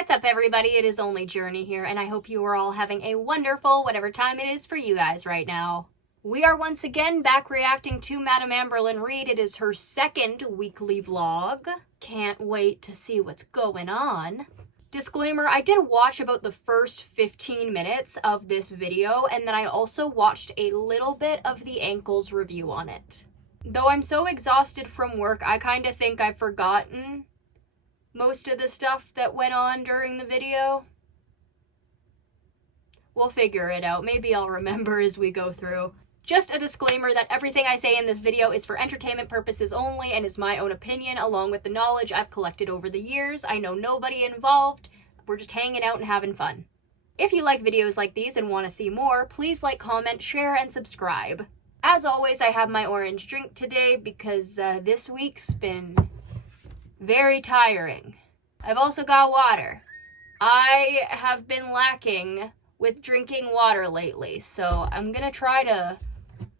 what's up everybody? It is only Journey here, and I hope you are all having a wonderful whatever time it is for you guys right now. We are once again back reacting to Madame Amberlyn Reid. It is her second weekly vlog. Can't wait to see what's going on. Disclaimer, I did watch about the first 15 minutes of this video, and then I also watched a little bit of the ankles review on it. Though I'm so exhausted from work, I kind of think I've forgotten most of the stuff that went on during the video. We'll figure it out. Maybe I'll remember as we go through. Just a disclaimer that everything I say in this video is for entertainment purposes only and is my own opinion along with the knowledge I've collected over the years. I know nobody involved. We're just hanging out and having fun. If you like videos like these and want to see more, please like, comment, share, and subscribe. As always, I have my orange drink today because this week's been very tiring. I've also got water. I have been lacking with drinking water lately, so I'm gonna try to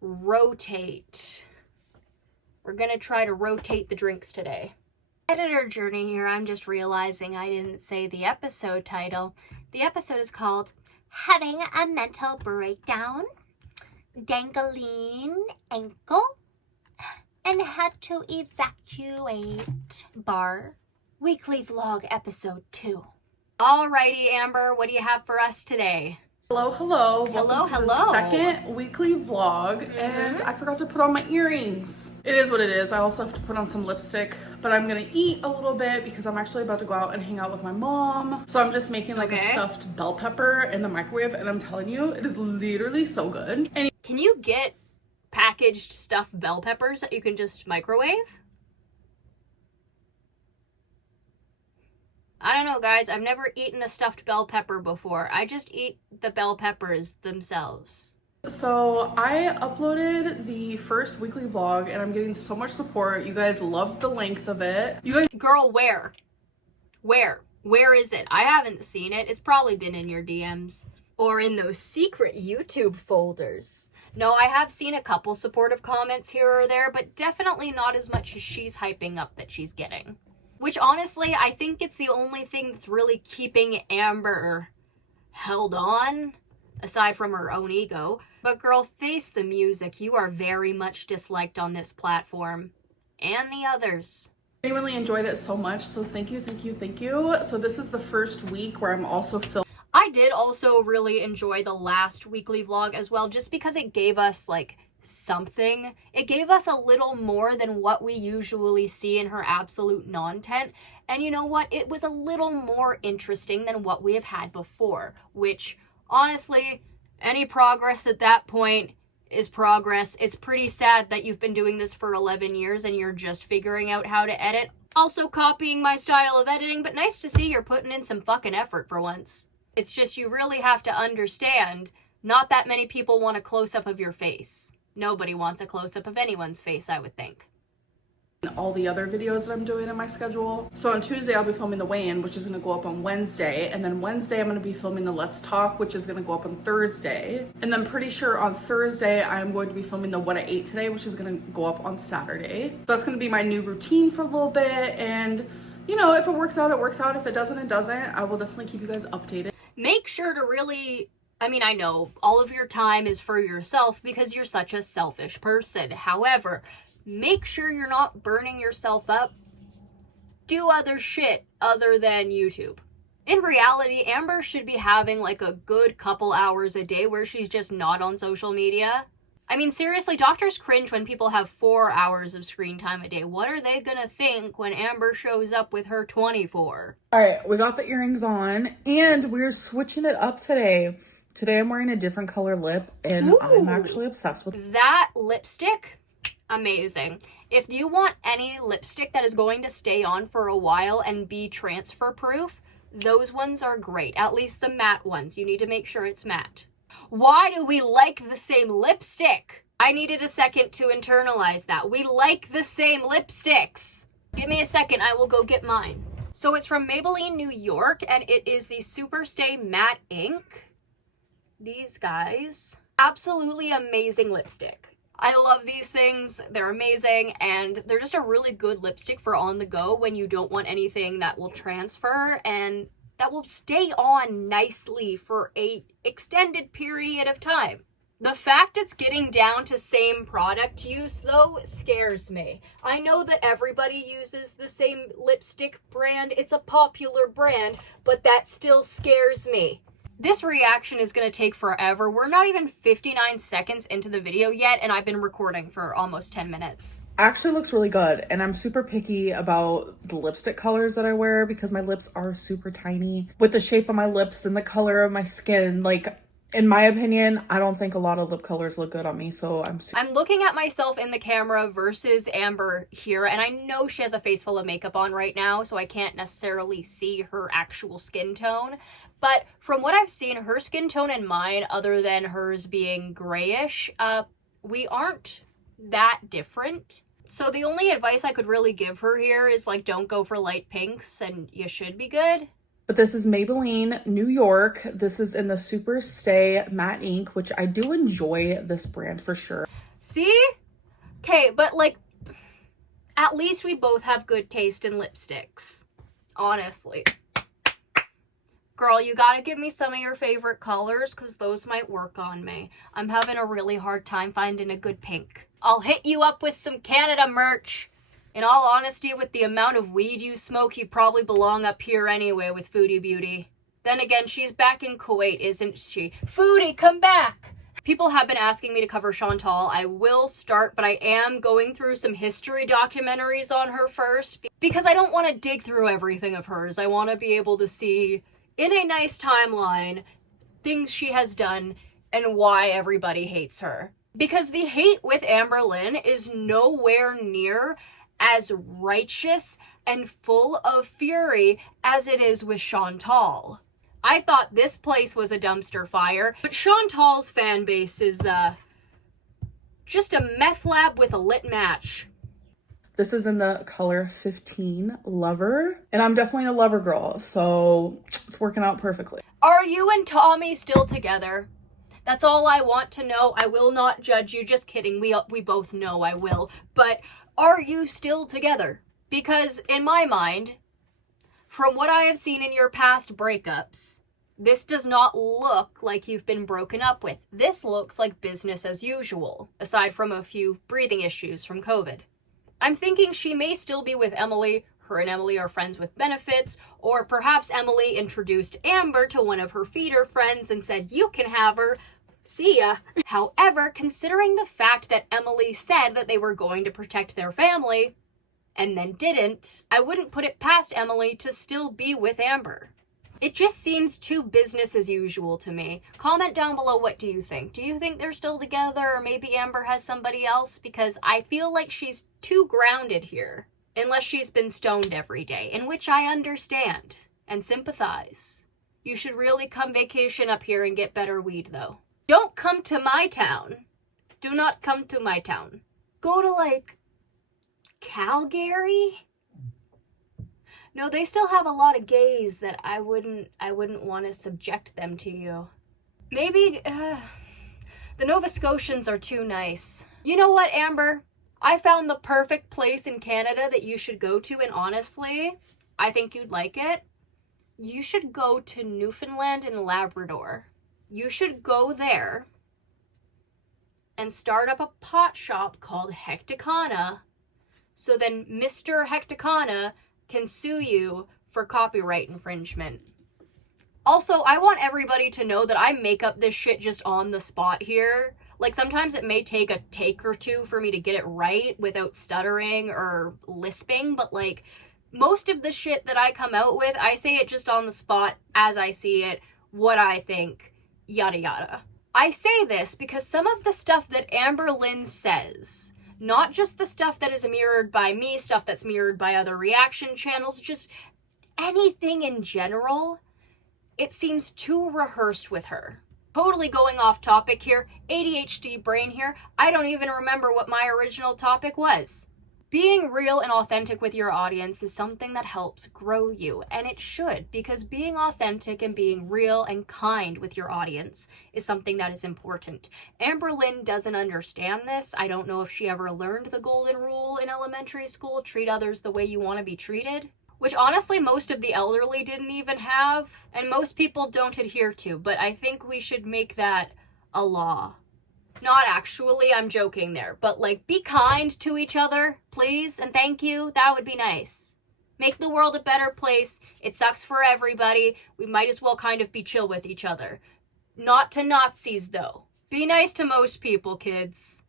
rotate. We're gonna try to rotate the drinks today. Editor Journey here. I'm just realizing I didn't say the episode title. The episode is called Having a Mental Breakdown, Dangling Ankle, and Had to Evacuate Bar. Weekly Vlog Episode 2. Alrighty, Amber, what do you have for us today? Hello, hello. Hello, Welcome to the second weekly vlog, and I forgot to put on my earrings. It is what it is. I also have to put on some lipstick, but I'm gonna eat a little bit because I'm actually about to go out and hang out with my mom. So I'm just making like a stuffed bell pepper in the microwave, and I'm telling you, it is literally so good. And can you get packaged stuffed bell peppers that you can just microwave? I don't know, guys. I've never eaten a stuffed bell pepper before. I just eat the bell peppers themselves. So I uploaded the first weekly vlog and I'm getting so much support. You guys loved the length of it. You guys— Girl, where? Where is it? I haven't seen it. It's probably been in your DMs. Or in those secret YouTube folders. No, I have seen a couple supportive comments here or there, but definitely not as much as she's hyping up that she's getting. Which honestly, I think it's the only thing that's really keeping Amber held on, aside from her own ego. But girl, face the music. You are very much disliked on this platform. And the others. I genuinely enjoyed it so much, so thank you, thank you, thank you. So this is the first week where I'm also filming. I did also really enjoy the last weekly vlog as well, just because it gave us, like, something. It gave us a little more than what we usually see in her absolute non-tent. And you know what? It was a little more interesting than what we have had before, which, honestly, any progress at that point is progress. It's pretty sad that you've been doing this for 11 years and you're just figuring out how to edit. Also copying my style of editing, but nice to see you're putting in some fucking effort for once. It's just you really have to understand, not that many people want a close-up of your face. Nobody wants a close-up of anyone's face, I would think. All the other videos that I'm doing in my schedule. So on Tuesday, I'll be filming the weigh-in, which is going to go up on Wednesday. And then Wednesday, I'm going to be filming the Let's Talk, which is going to go up on Thursday. And then pretty sure on Thursday, I'm going to be filming the What I Ate Today, which is going to go up on Saturday. That's going to be my new routine for a little bit. And, you know, if it works out, it works out. If it doesn't, it doesn't. I will definitely keep you guys updated. Make sure to really... I mean, I know all of your time is for yourself because you're such a selfish person. However, make sure you're not burning yourself up. Do other shit other than YouTube. In reality, Amber should be having like a good couple hours a day where she's just not on social media. I mean, seriously, doctors cringe when people have 4 hours of screen time a day. What are they gonna think when Amber shows up with her 24? All right, we got the earrings on and we're switching it up today. Today I'm wearing a different color lip, and ooh, I'm actually obsessed with that lipstick. Amazing. If you want any lipstick that is going to stay on for a while and be transfer proof, those ones are great. At least the matte ones. You need to make sure it's matte. Why do we like the same lipstick? I needed a second to internalize that. We like the same lipsticks. Give me a second, I will go get mine. So it's from Maybelline, New York, and it is the Superstay Matte Ink. These guys, absolutely amazing lipstick. I love these things. They're amazing, and they're just a really good lipstick for on the go when you don't want anything that will transfer, and that will stay on nicely for a extended period of time. The fact it's getting down to same product use, though, scares me. I know that everybody uses the same lipstick brand. It's a popular brand, but that still scares me. This reaction is going to take forever. We're not even 59 seconds into the video yet, and I've been recording for almost 10 minutes. Actually looks really good, and I'm super picky about the lipstick colors that I wear because my lips are super tiny. With the shape of my lips and the color of my skin, like, in my opinion, I don't think a lot of lip colors look good on me, so I'm looking at myself in the camera versus Amber here, and I know she has a face full of makeup on right now, so I can't necessarily see her actual skin tone. But from what I've seen, her skin tone and mine, other than hers being grayish, we aren't that different. So the only advice I could really give her here is, like, don't go for light pinks, and you should be good. But this is Maybelline New York. This is in the Super Stay Matte Ink, which I do enjoy this brand for sure. See? Okay, but, like, at least we both have good taste in lipsticks. Honestly. Girl, you gotta give me some of your favorite colors, because those might work on me. I'm having a really hard time finding a good pink. I'll hit you up with some Canada merch. In all honesty, with the amount of weed you smoke, you probably belong up here anyway with Foodie Beauty. Then again, she's back in Kuwait, isn't she? Foodie, come back! People have been asking me to cover Chantal. I will start, but I am going through some history documentaries on her first, because I don't want to dig through everything of hers. I want to be able to see, in a nice timeline, things she has done and why everybody hates her. Because the hate with Amber Lynn is nowhere near as righteous and full of fury as it is with Chantal. I thought this place was a dumpster fire, but Chantal's fan base is just a meth lab with a lit match. This is in the color 15 Lover, and I'm definitely a lover girl, so it's working out perfectly. Are you and Tommy still together? That's all I want to know. I will not judge you. Just kidding. We both know I will. But are you still together? Because in my mind, from what I have seen in your past breakups, this does not look like you've been broken up with. This looks like business as usual, aside from a few breathing issues from COVID. I'm thinking she may still be with Emily. Her and Emily are friends with benefits, or perhaps Emily introduced Amber to one of her feeder friends and said, you can have her. See ya. However, considering the fact that Emily said that they were going to protect their family, and then didn't, I wouldn't put it past Emily to still be with Amber. It just seems too business as usual to me. Comment down below, what do you think? Do you think they're still together, or maybe Amber has somebody else? Because I feel like she's too grounded here. Unless she's been stoned every day, in which I understand and sympathize. You should really come vacation up here and get better weed, though. Don't come to my town. Do not come to my town. Go to, like, Calgary? No, they still have a lot of gays that I wouldn't want to subject them to you. Maybe, the Nova Scotians are too nice. You know what, Amber? I found the perfect place in Canada that you should go to, and honestly, I think you'd like it. You should go to Newfoundland and Labrador. You should go there and start up a pot shop called Hecticana, so then Mr. Hecticana can sue you for copyright infringement. Also, I want everybody to know that I make up this shit just on the spot here. Like, sometimes it may take a take or two for me to get it right without stuttering or lisping, but, like, most of the shit that I come out with, I say it just on the spot as I see it, what I think, yada yada. I say this because some of the stuff that Amber Lynn says, not just the stuff that is mirrored by me, stuff that's mirrored by other reaction channels, just anything in general, it seems too rehearsed with her. Totally going off topic here, ADHD brain here, I don't even remember what my original topic was. Being real and authentic with your audience is something that helps grow you, and it should, because being authentic and being real and kind with your audience is something that is important. Amber Lynn doesn't understand this. I don't know if she ever learned the golden rule in elementary school, treat others the way you want to be treated. which honestly most of the elderly didn't even have, and most people don't adhere to, but I think we should make that a law. Not actually, I'm joking there, but like, be kind to each other, please, and thank you. That would be nice. Make the world a better place. It sucks for everybody. We might as well kind of be chill with each other. Not to Nazis, though. Be nice to most people, kids.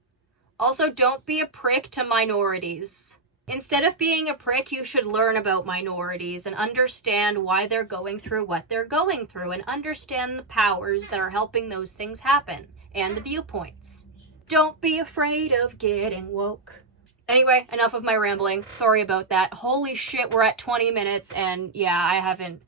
Also, don't be a prick to minorities. Instead of being a prick, you should learn about minorities and understand why they're going through what they're going through and understand the powers that are helping those things happen and the viewpoints. Don't be afraid of getting woke. Anyway, enough of my rambling. Sorry about that. Holy shit, we're at 20 minutes and yeah, I haven't...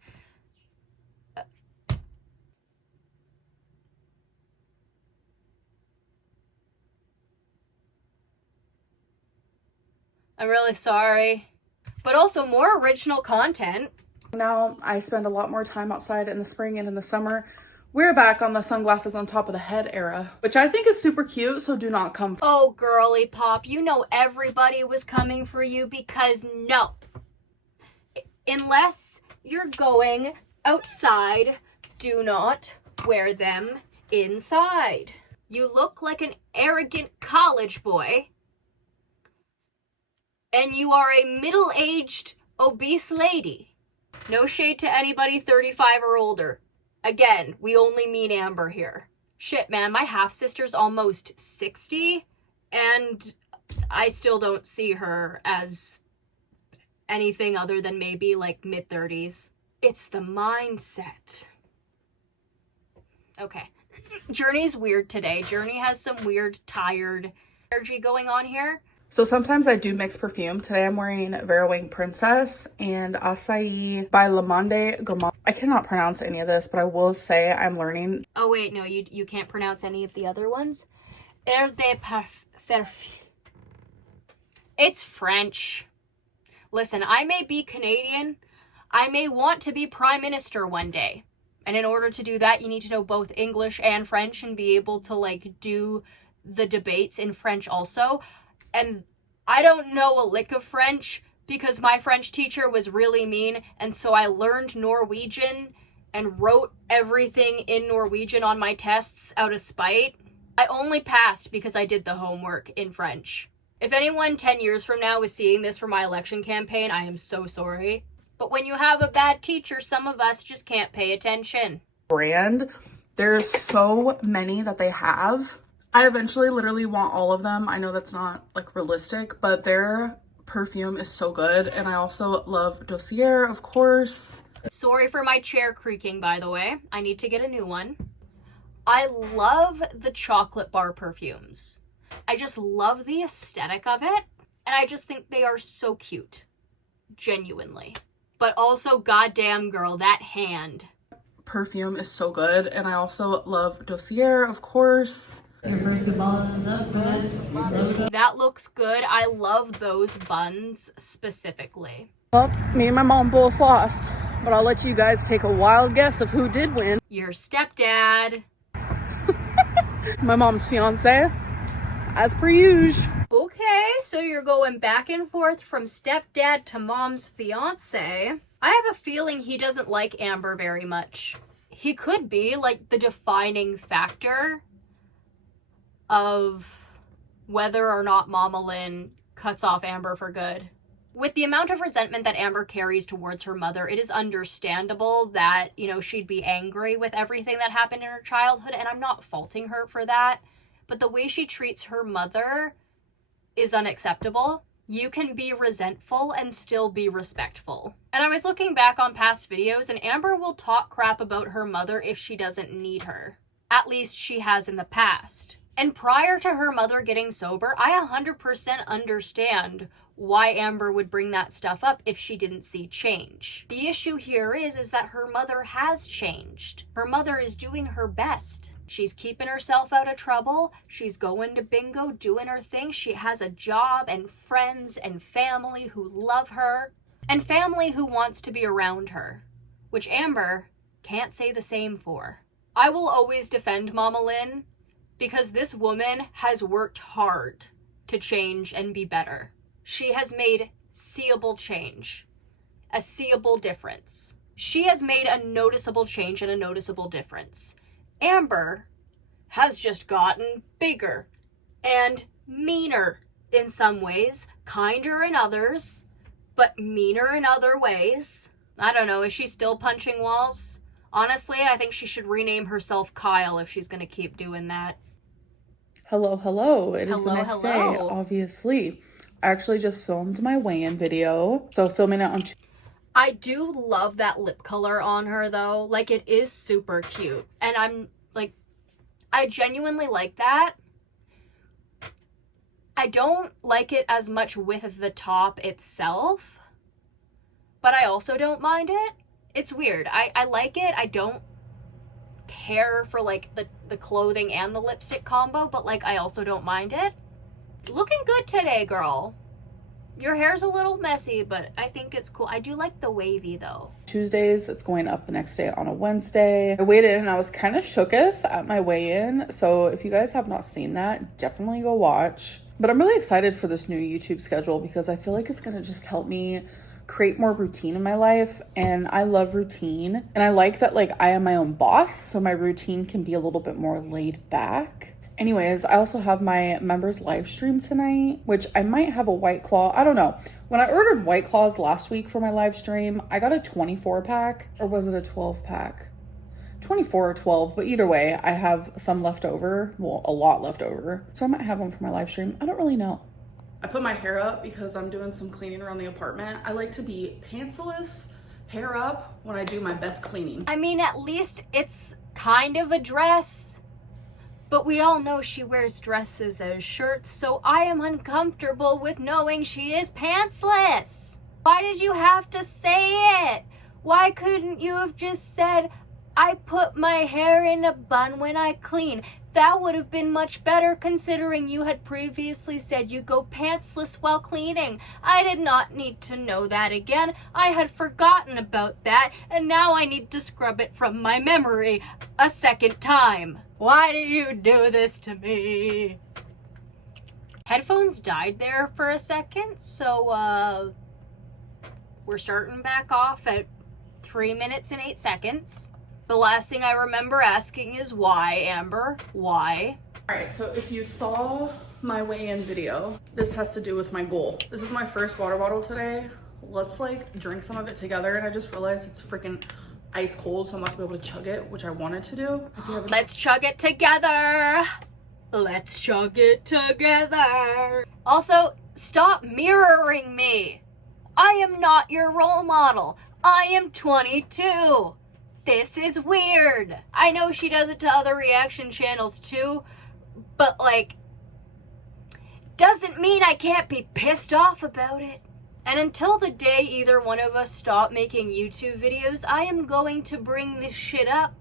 I'm really sorry. But also more original content. Now I spend a lot more time outside in the spring and in the summer. We're back on the sunglasses on top of the head era, which I think is super cute, so do not come. Oh, girly pop, you know everybody was coming for you because no. Unless you're going outside, do not wear them inside. You look like an arrogant college boy. And you are a middle-aged, obese lady. No shade to anybody 35 or older. Again, we only mean Amber here. Shit, man, my half-sister's almost 60, and I still don't see her as anything other than maybe, like, mid-30s. It's the mindset. Okay. Journey's weird today. Journey has some weird, tired energy going on here. So sometimes I do mix perfume. Today I'm wearing Vera Wang Princess and Acai by Le Monde Gourmand. I cannot pronounce any of this, but I will say I'm learning. Oh wait, no, you can't pronounce any of the other ones. Air de Perfume. It's French. Listen, I may be Canadian. I may want to be Prime Minister one day. And in order to do that, you need to know both English and French and be able to, like, do the debates in French also. And I don't know a lick of French because my French teacher was really mean, and so I learned Norwegian and wrote everything in Norwegian on my tests out of spite. I only passed because I did the homework in French. If anyone 10 years from now is seeing this for my election campaign, I am so sorry. But when you have a bad teacher, some of us just can't pay attention. Brand. There's so many that they have. I eventually literally want all of them. I know that's not like realistic, but their perfume is so good. And I also love Dossier, of course. Sorry for my chair creaking, by the way. I need to get a new one. I love the chocolate bar perfumes. I just love the aesthetic of it. And I just think they are so cute. Genuinely. But also, goddamn girl, that hand. Perfume is so good. And I also love Dossier, of course. That looks good. I love those buns specifically. Well, me and my mom both lost, but I'll let you guys take a wild guess of who did win. Your stepdad. My mom's fiance, as per usual. Okay, so you're going back and forth from stepdad to mom's fiance. I have a feeling he doesn't like Amber very much. He could be like the defining factor of whether or not Mama Lynn cuts off Amber for good. With the amount of resentment that Amber carries towards her mother, it is understandable that, you know, she'd be angry with everything that happened in her childhood, and I'm not faulting her for that, but the way she treats her mother is unacceptable. You can be resentful and still be respectful. And I was looking back on past videos, and Amber will talk crap about her mother if she doesn't need her. At least she has in the past. And prior to her mother getting sober, I 100% understand why Amber would bring that stuff up if she didn't see change. The issue here is that her mother has changed. Her mother is doing her best. She's keeping herself out of trouble. She's going to bingo, doing her thing. She has a job and friends and family who love her and family who wants to be around her, which Amber can't say the same for. I will always defend Mama Lynn because this woman has worked hard to change and be better. She has made seeable change. a seeable difference. She has made a noticeable change and a noticeable difference. Amber has just gotten bigger and meaner in some ways, kinder in others, but meaner in other ways. I don't know, is she still punching walls? Honestly, I think she should rename herself Kyle if she's gonna keep doing that. Hello, hello. It is the next day, Hello. obviously. I actually just filmed my weigh-in video. So filming it on I do love that lip color on her though. Like, it is super cute. And I'm like, I genuinely like that. I don't like it as much with the top itself, but I also don't mind it. It's weird. I like it. I don't care for like the clothing and the lipstick combo, but like I also don't mind it. Looking good today, girl. Your hair's a little messy, but I think it's cool. I do like the wavy though. Tuesdays. It's going up the next day on a Wednesday. I weighed in and I was kind of shooketh at my weigh-in. So if you guys have not seen that, definitely go watch. But I'm really excited for this new YouTube schedule because I feel like it's going to just help me create more routine in my life. And I love routine. And I like that like I am my own boss. So my routine can be a little bit more laid back. Anyways, I also have my members live stream tonight, which I might have a White Claw. I don't know. When I ordered White Claws last week for my live stream, I got a 24 pack, or was it a 12 pack? 24 or 12, but either way, I have some left over. Well, a lot left over. So I might have one for my live stream. I don't really know. I put my hair up because I'm doing some cleaning around the apartment. I like to be pantsless, hair up when I do my best cleaning. I mean, at least it's kind of a dress. But we all know she wears dresses as shirts, so I am uncomfortable with knowing she is pantsless. Why did you have to say it? Why couldn't you have just said, I put my hair in a bun when I clean? That would have been much better considering you had previously said you go pantsless while cleaning. I did not need to know that again. I had forgotten about that, and now I need to scrub it from my memory a second time. Why do you do this to me? Headphones died there for a second, so we're starting back off at 3 minutes and 8 seconds. The last thing I remember asking is why, Amber? Why? All right, so if you saw my weigh-in video, this has to do with my goal. This is my first water bottle today. Let's like drink some of it together, and I just realized it's freaking ice cold, so I'm not gonna be able to chug it, which I wanted to do. Let's chug it together. Let's chug it together. Also, stop mirroring me. I am not your role model. I am 22. This is weird. I know she does it to other reaction channels too, but like, doesn't mean I can't be pissed off about it. And until the day either one of us stop making YouTube videos, I am going to bring this shit up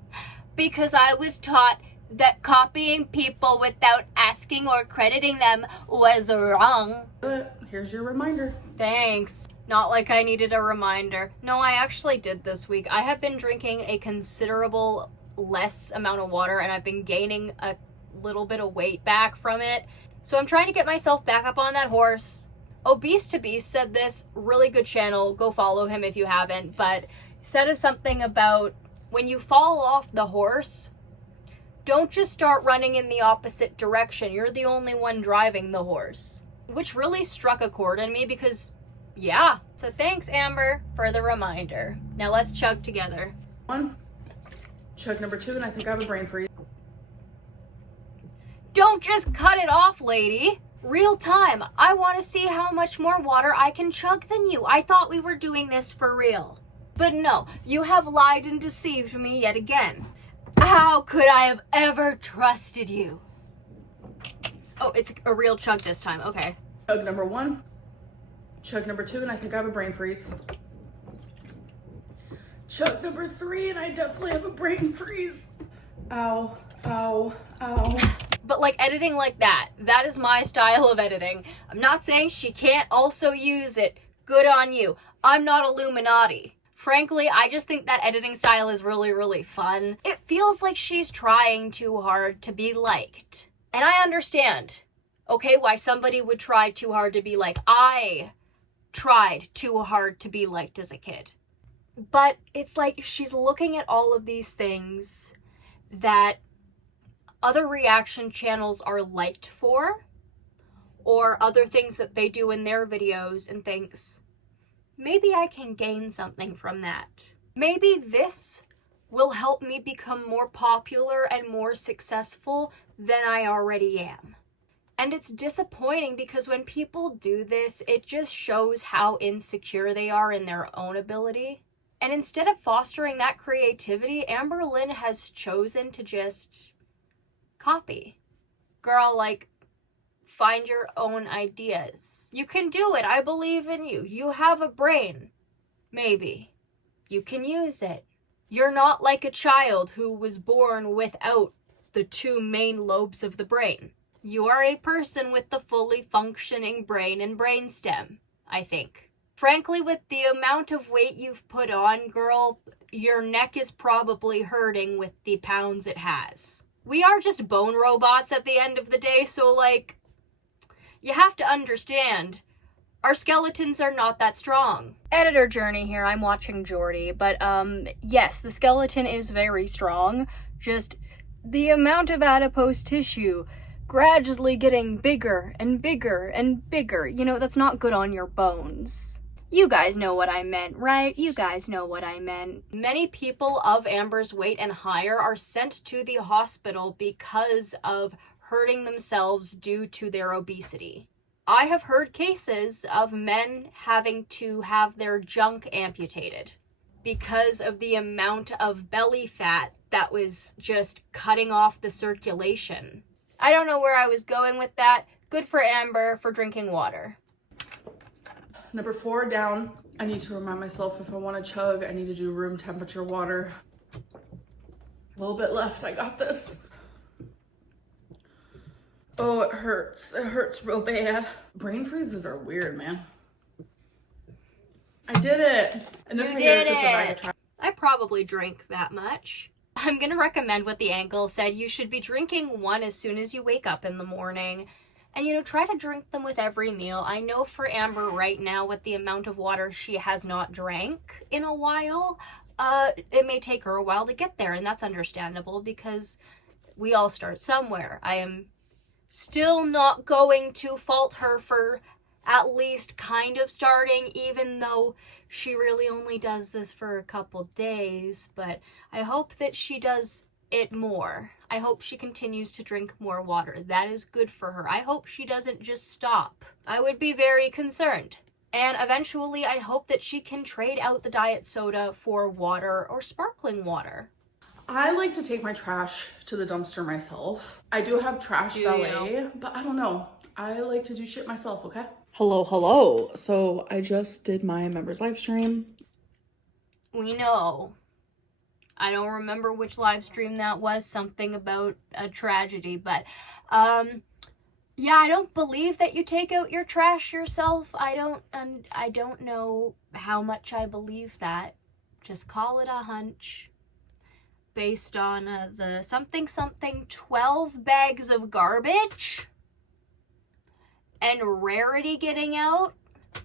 because I was taught that copying people without asking or crediting them was wrong. But here's your reminder. Thanks. Not like I needed a reminder. No, I actually did this week. I have been drinking a considerable less amount of water and I've been gaining a little bit of weight back from it. So I'm trying to get myself back up on that horse. Obese to Beast said this, really good channel, go follow him if you haven't, but he said something about when you fall off the horse, don't just start running in the opposite direction. You're the only one driving the horse. Which really struck a chord in me because, yeah. So thanks, Amber, for the reminder. Now let's chug together. One, chug number 2, and I think I have a brain freeze. Don't just cut it off, lady. Real time. I want to see how much more water I can chug than you. I thought we were doing this for real. But no, you have lied and deceived me yet again. How could I have ever trusted you? Oh, it's a real chug this time. Okay. Chug number 1, chug number 2, and I think I have a brain freeze. Chug number 3, and I definitely have a brain freeze. Ow, ow, ow. But like editing like that is my style of editing. I'm not saying she can't also use it. Good on you. I'm not Illuminati. Frankly, I just think that editing style is really, really fun. It feels like she's trying too hard to be liked. And I understand, okay, why somebody would try too hard to be like, I tried too hard to be liked as a kid. But it's like she's looking at all of these things that other reaction channels are liked for, or other things that they do in their videos, and thinks, maybe I can gain something from that. Maybe this will help me become more popular and more successful than I already am. And it's disappointing because when people do this, it just shows how insecure they are in their own ability. And instead of fostering that creativity, Amber Lynn has chosen to just copy. Girl, like, find your own ideas. You can do it. I believe in you. You have a brain. Maybe. You can use it. You're not like a child who was born without the two main lobes of the brain. You are a person with the fully functioning brain and brainstem, I think. Frankly, with the amount of weight you've put on, girl, your neck is probably hurting with the pounds it has. We are just bone robots at the end of the day, so, like, you have to understand, our skeletons are not that strong. Editor journey here, I'm watching Jordy, but, yes, the skeleton is very strong, just the amount of adipose tissue gradually getting bigger and bigger and bigger. You know, that's not good on your bones. You guys know what I meant, right? You guys know what I meant. Many people of Amber's weight and higher are sent to the hospital because of hurting themselves due to their obesity. I have heard cases of men having to have their junk amputated because of the amount of belly fat that was just cutting off the circulation. I don't know where I was going with that. Good for Amber for drinking water. Number 4 down. I need to remind myself if I want to chug, I need to do room temperature water. A little bit left. I got this. Oh, it hurts. It hurts real bad. Brain freezes are weird, man. I did it. And this You right here is did just a bag of it. trash. I probably drink that much. I'm gonna recommend what the angle said. You should be drinking one as soon as you wake up in the morning. And, you know, try to drink them with every meal. I know for Amber right now, with the amount of water she has not drank in a while, it may take her a while to get there. And that's understandable because we all start somewhere. I am still not going to fault her for at least kind of starting, even though she really only does this for a couple days. But I hope that she does it more. I hope she continues to drink more water. That is good for her. I hope she doesn't just stop. I would be very concerned. And eventually, I hope that she can trade out the diet soda for water or sparkling water. I like to take my trash to the dumpster myself. I do have trash valet, but I don't know. I like to do shit myself, okay? Hello. So I just did my members live stream. We know. I don't remember which live stream that was, something about a tragedy, but yeah, I don't believe that you take out your trash yourself. I don't know how much I believe that. Just call it a hunch based on the something 12 bags of garbage and Rarity getting out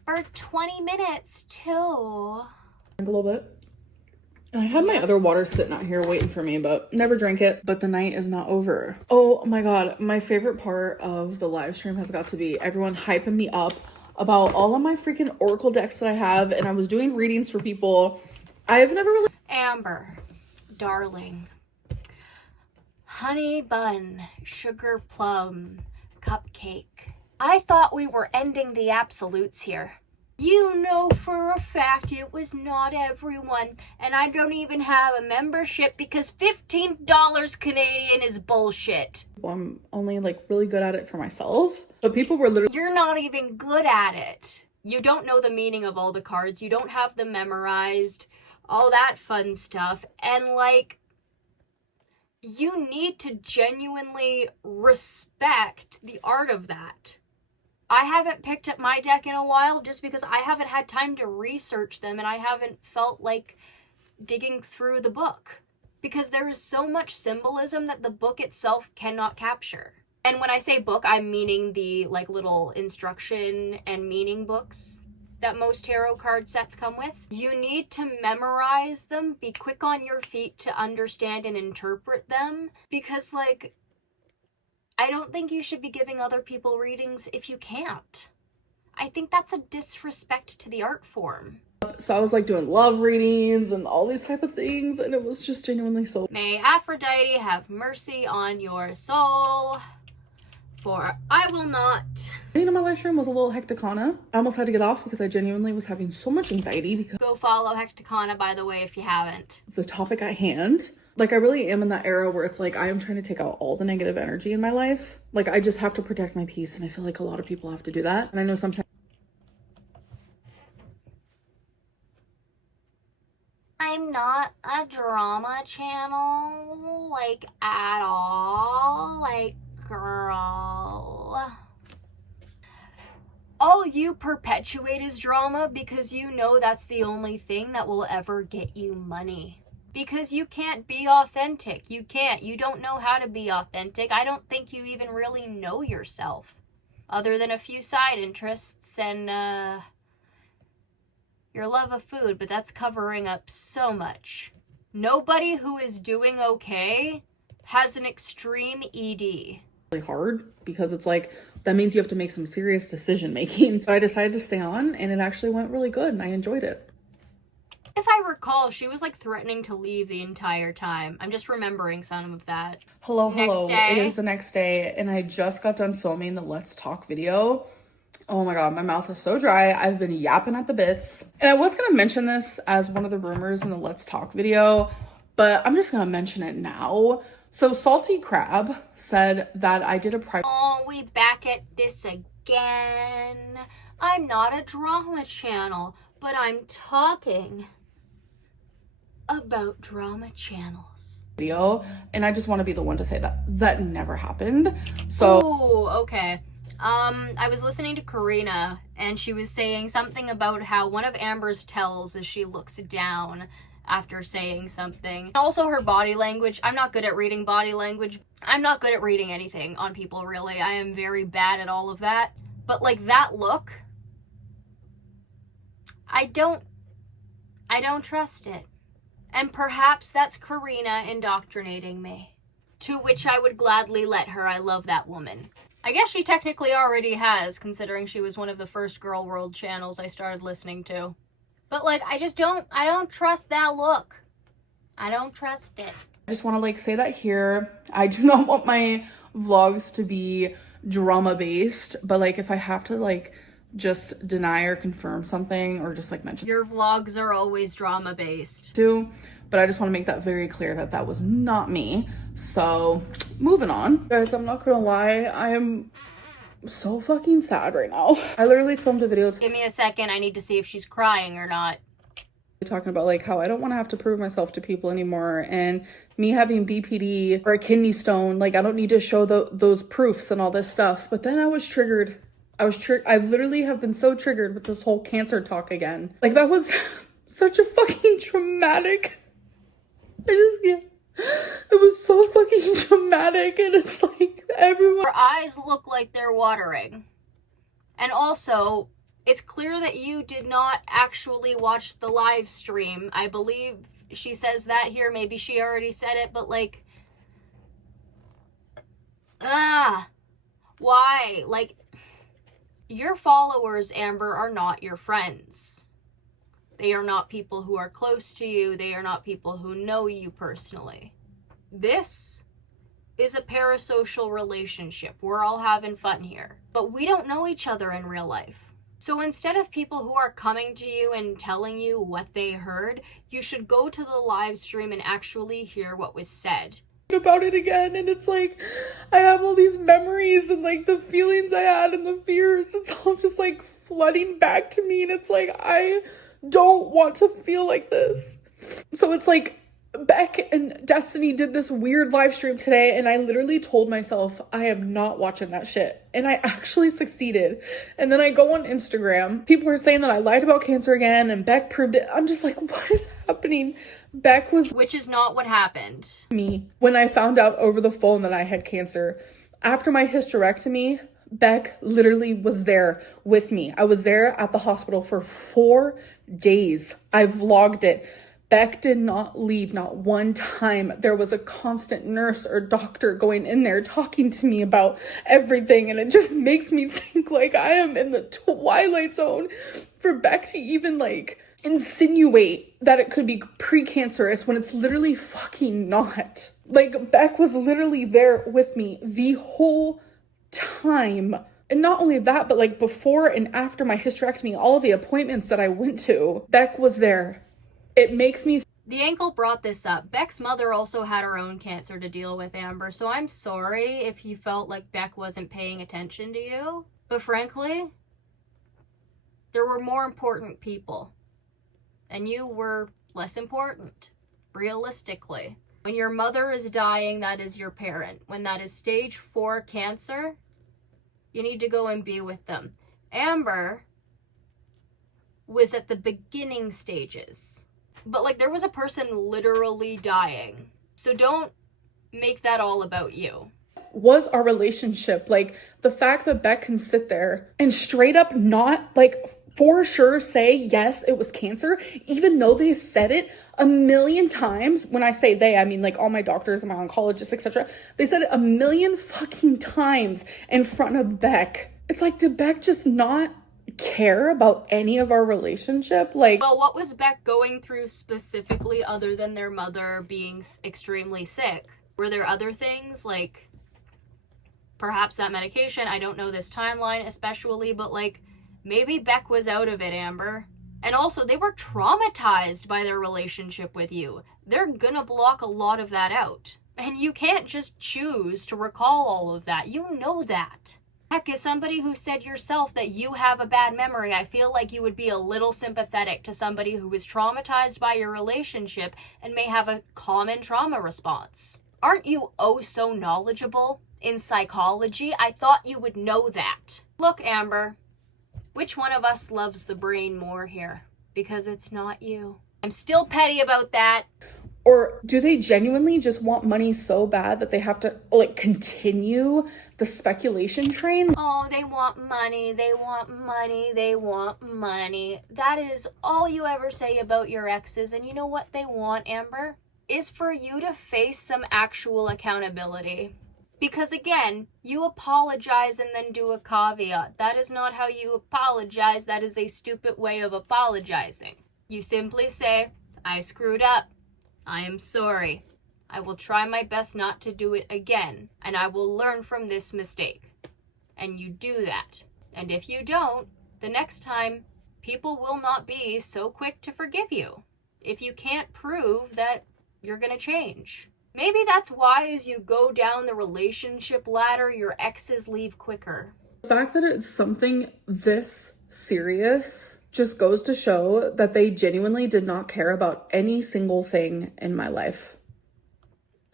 for 20 minutes too. A little bit. And I had my other water sitting out here waiting for me, but never drank it. But the night is not over. Oh my god, my favorite part of the live stream has got to be everyone hyping me up about all of my freaking oracle decks that I have, and I was doing readings for people. I have never really... Amber, darling, honey bun, sugar plum, cupcake. I thought we were ending the absolutes here. You know for a fact it was not everyone, and I don't even have a membership because $15 Canadian is bullshit. Well, I'm only like really good at it for myself. But people were literally... You're not even good at it. You don't know the meaning of all the cards. You don't have them memorized. All that fun stuff. And like, you need to genuinely respect the art of that. I haven't picked up my deck in a while just because I haven't had time to research them and I haven't felt like digging through the book because there is so much symbolism that the book itself cannot capture. And when I say book, I'm meaning the like little instruction and meaning books that most tarot card sets come with. You need to memorize them, be quick on your feet to understand and interpret them, because like, I don't think you should be giving other people readings if you can't. I think that's a disrespect to the art form. So I was like doing love readings and all these type of things, and it was just genuinely so. May Aphrodite have mercy on your soul, for I will not. My live stream was a little hecticana. I almost had to get off because I genuinely was having so much anxiety because Go follow Hecticana, by the way, if you haven't. the topic at hand. Like, I really am in that era where it's like I am trying to take out all the negative energy in my life. Like, I just have to protect my peace, and I feel like a lot of people have to do that. And I know sometimes I'm not a drama channel, like, at all. Like, girl. All you perpetuate is drama because you know that's the only thing that will ever get you money. Because you can't be authentic. You can't. You don't know how to be authentic. I don't think you even really know yourself. Other than a few side interests and, your love of food, but that's covering up so much. Nobody who is doing okay has an extreme ED. really hard because it's like that means you have to make some serious decision making. But I decided to stay on, and it actually went really good, and I enjoyed it. If I recall, she was like threatening to leave the entire time. I'm just remembering some of that. Hello. Next day. It is the next day, and I just got done filming the Let's Talk video. Oh my god, my mouth is so dry. I've been yapping at the bits. And I was gonna mention this as one of the rumors in the Let's Talk video, but I'm just gonna mention it now. So Salty Crab said that I did a private. Oh, we back at this again. I'm not a drama channel, but I'm talking about drama channels. Video, and I just want to be the one to say that that never happened. So oh, okay. I was listening to Karina, and she was saying something about how one of Amber's tells is she looks down after saying something. Also her body language. I'm not good at reading body language. I'm not good at reading anything on people, really. I am very bad at all of that. But like that look, I don't trust it. And perhaps that's Karina indoctrinating me. To which I would gladly let her. I love that woman. I guess she technically already has, considering she was one of the first Girl World channels I started listening to. But like, I don't trust that look. I don't trust it. I just want to like say that here. I do not want my vlogs to be drama based, but like if I have to like just deny or confirm something or just like mention Your vlogs are always drama based. too, but I just want to make that very clear that that was not me. So moving on, guys, I'm not gonna lie, I am so fucking sad right now. I literally filmed a video Give me a second, I need to see if she's crying or not. talking about like how I don't want to have to prove myself to people anymore, and me having BPD or a kidney stone, like I don't need to show those proofs and all this stuff. But then I was triggered. I literally have been so triggered with this whole cancer talk again. Like that was such a fucking traumatic. It was so fucking traumatic, and it's like everyone. Her eyes look like they're watering. And also, it's clear that you did not actually watch the live stream. I believe she says that here. Maybe she already said it, but like, why? Like, your followers, Amber, are not your friends. They are not people who are close to you. They are not people who know you personally. This is a parasocial relationship. We're all having fun here. But we don't know each other in real life. So instead of people who are coming to you and telling you what they heard, you should go to the live stream and actually hear what was said. About it again, and it's like I have all these memories and like the feelings I had and the fears, it's all just like flooding back to me, and it's like I don't want to feel like this. So it's like Beck and Destiny did this weird live stream today, and I literally told myself I am not watching that shit, and I actually succeeded. And then I go on Instagram, people are saying that I lied about cancer again, and Beck proved it. I'm just like, what is happening? Beck was Which is not what happened. me when I found out over the phone that I had cancer. After my hysterectomy, Beck literally was there with me. I was there at the hospital for 4 days. I vlogged it. Beck did not leave, not one time. There was a constant nurse or doctor going in there talking to me about everything. And it just makes me think like I am in the twilight zone for Beck to even like insinuate that it could be precancerous when it's literally fucking not. Like, Beck was literally there with me the whole time. And not only that, but like before and after my hysterectomy, all of the appointments that I went to, Beck was there. It makes me... The ankle brought this up. Beck's mother also had her own cancer to deal with, Amber, so I'm sorry if you felt like Beck wasn't paying attention to you. But frankly, there were more important people. And you were less important, realistically. When your mother is dying, that is your parent. When that is stage 4 cancer, you need to go and be with them. Amber was at the beginning stages. But like, there was a person literally dying. So don't make that all about you. Was our relationship, like the fact that Beck can sit there and straight up not like for sure say yes, it was cancer, even though they said it a million times. When I say they, I mean like all my doctors and my oncologists, etc. They said it a million fucking times in front of Beck. It's like, did Beck just not care about any of our relationship? Like, well, what was Beck going through specifically other than their mother being extremely sick? Were there other things, like perhaps that medication? I don't know this timeline especially, but like maybe Beck was out of it, Amber. And also, they were traumatized by their relationship with you. They're gonna block a lot of that out. And you can't just choose to recall all of that. You know that. Heck, as somebody who said yourself that you have a bad memory, I feel like you would be a little sympathetic to somebody who is traumatized by your relationship and may have a common trauma response. Aren't you oh so knowledgeable in psychology? I thought you would know that. Look, Amber, which one of us loves the brain more here? Because it's not you. I'm still petty about that. Or do they genuinely just want money so bad that they have to like continue the speculation train? Oh, they want money, they want money, they want money. That is all you ever say about your exes. And you know what they want, Amber? Is for you to face some actual accountability. Because again, you apologize and then do a caveat. That is not how you apologize. That is a stupid way of apologizing. You simply say, I screwed up. I am sorry. I will try my best not to do it again, and I will learn from this mistake. And you do that. And if you don't, the next time, people will not be so quick to forgive you if you can't prove that you're going to change. Maybe that's why as you go down the relationship ladder, your exes leave quicker. The fact that it's something this serious just goes to show that they genuinely did not care about any single thing in my life.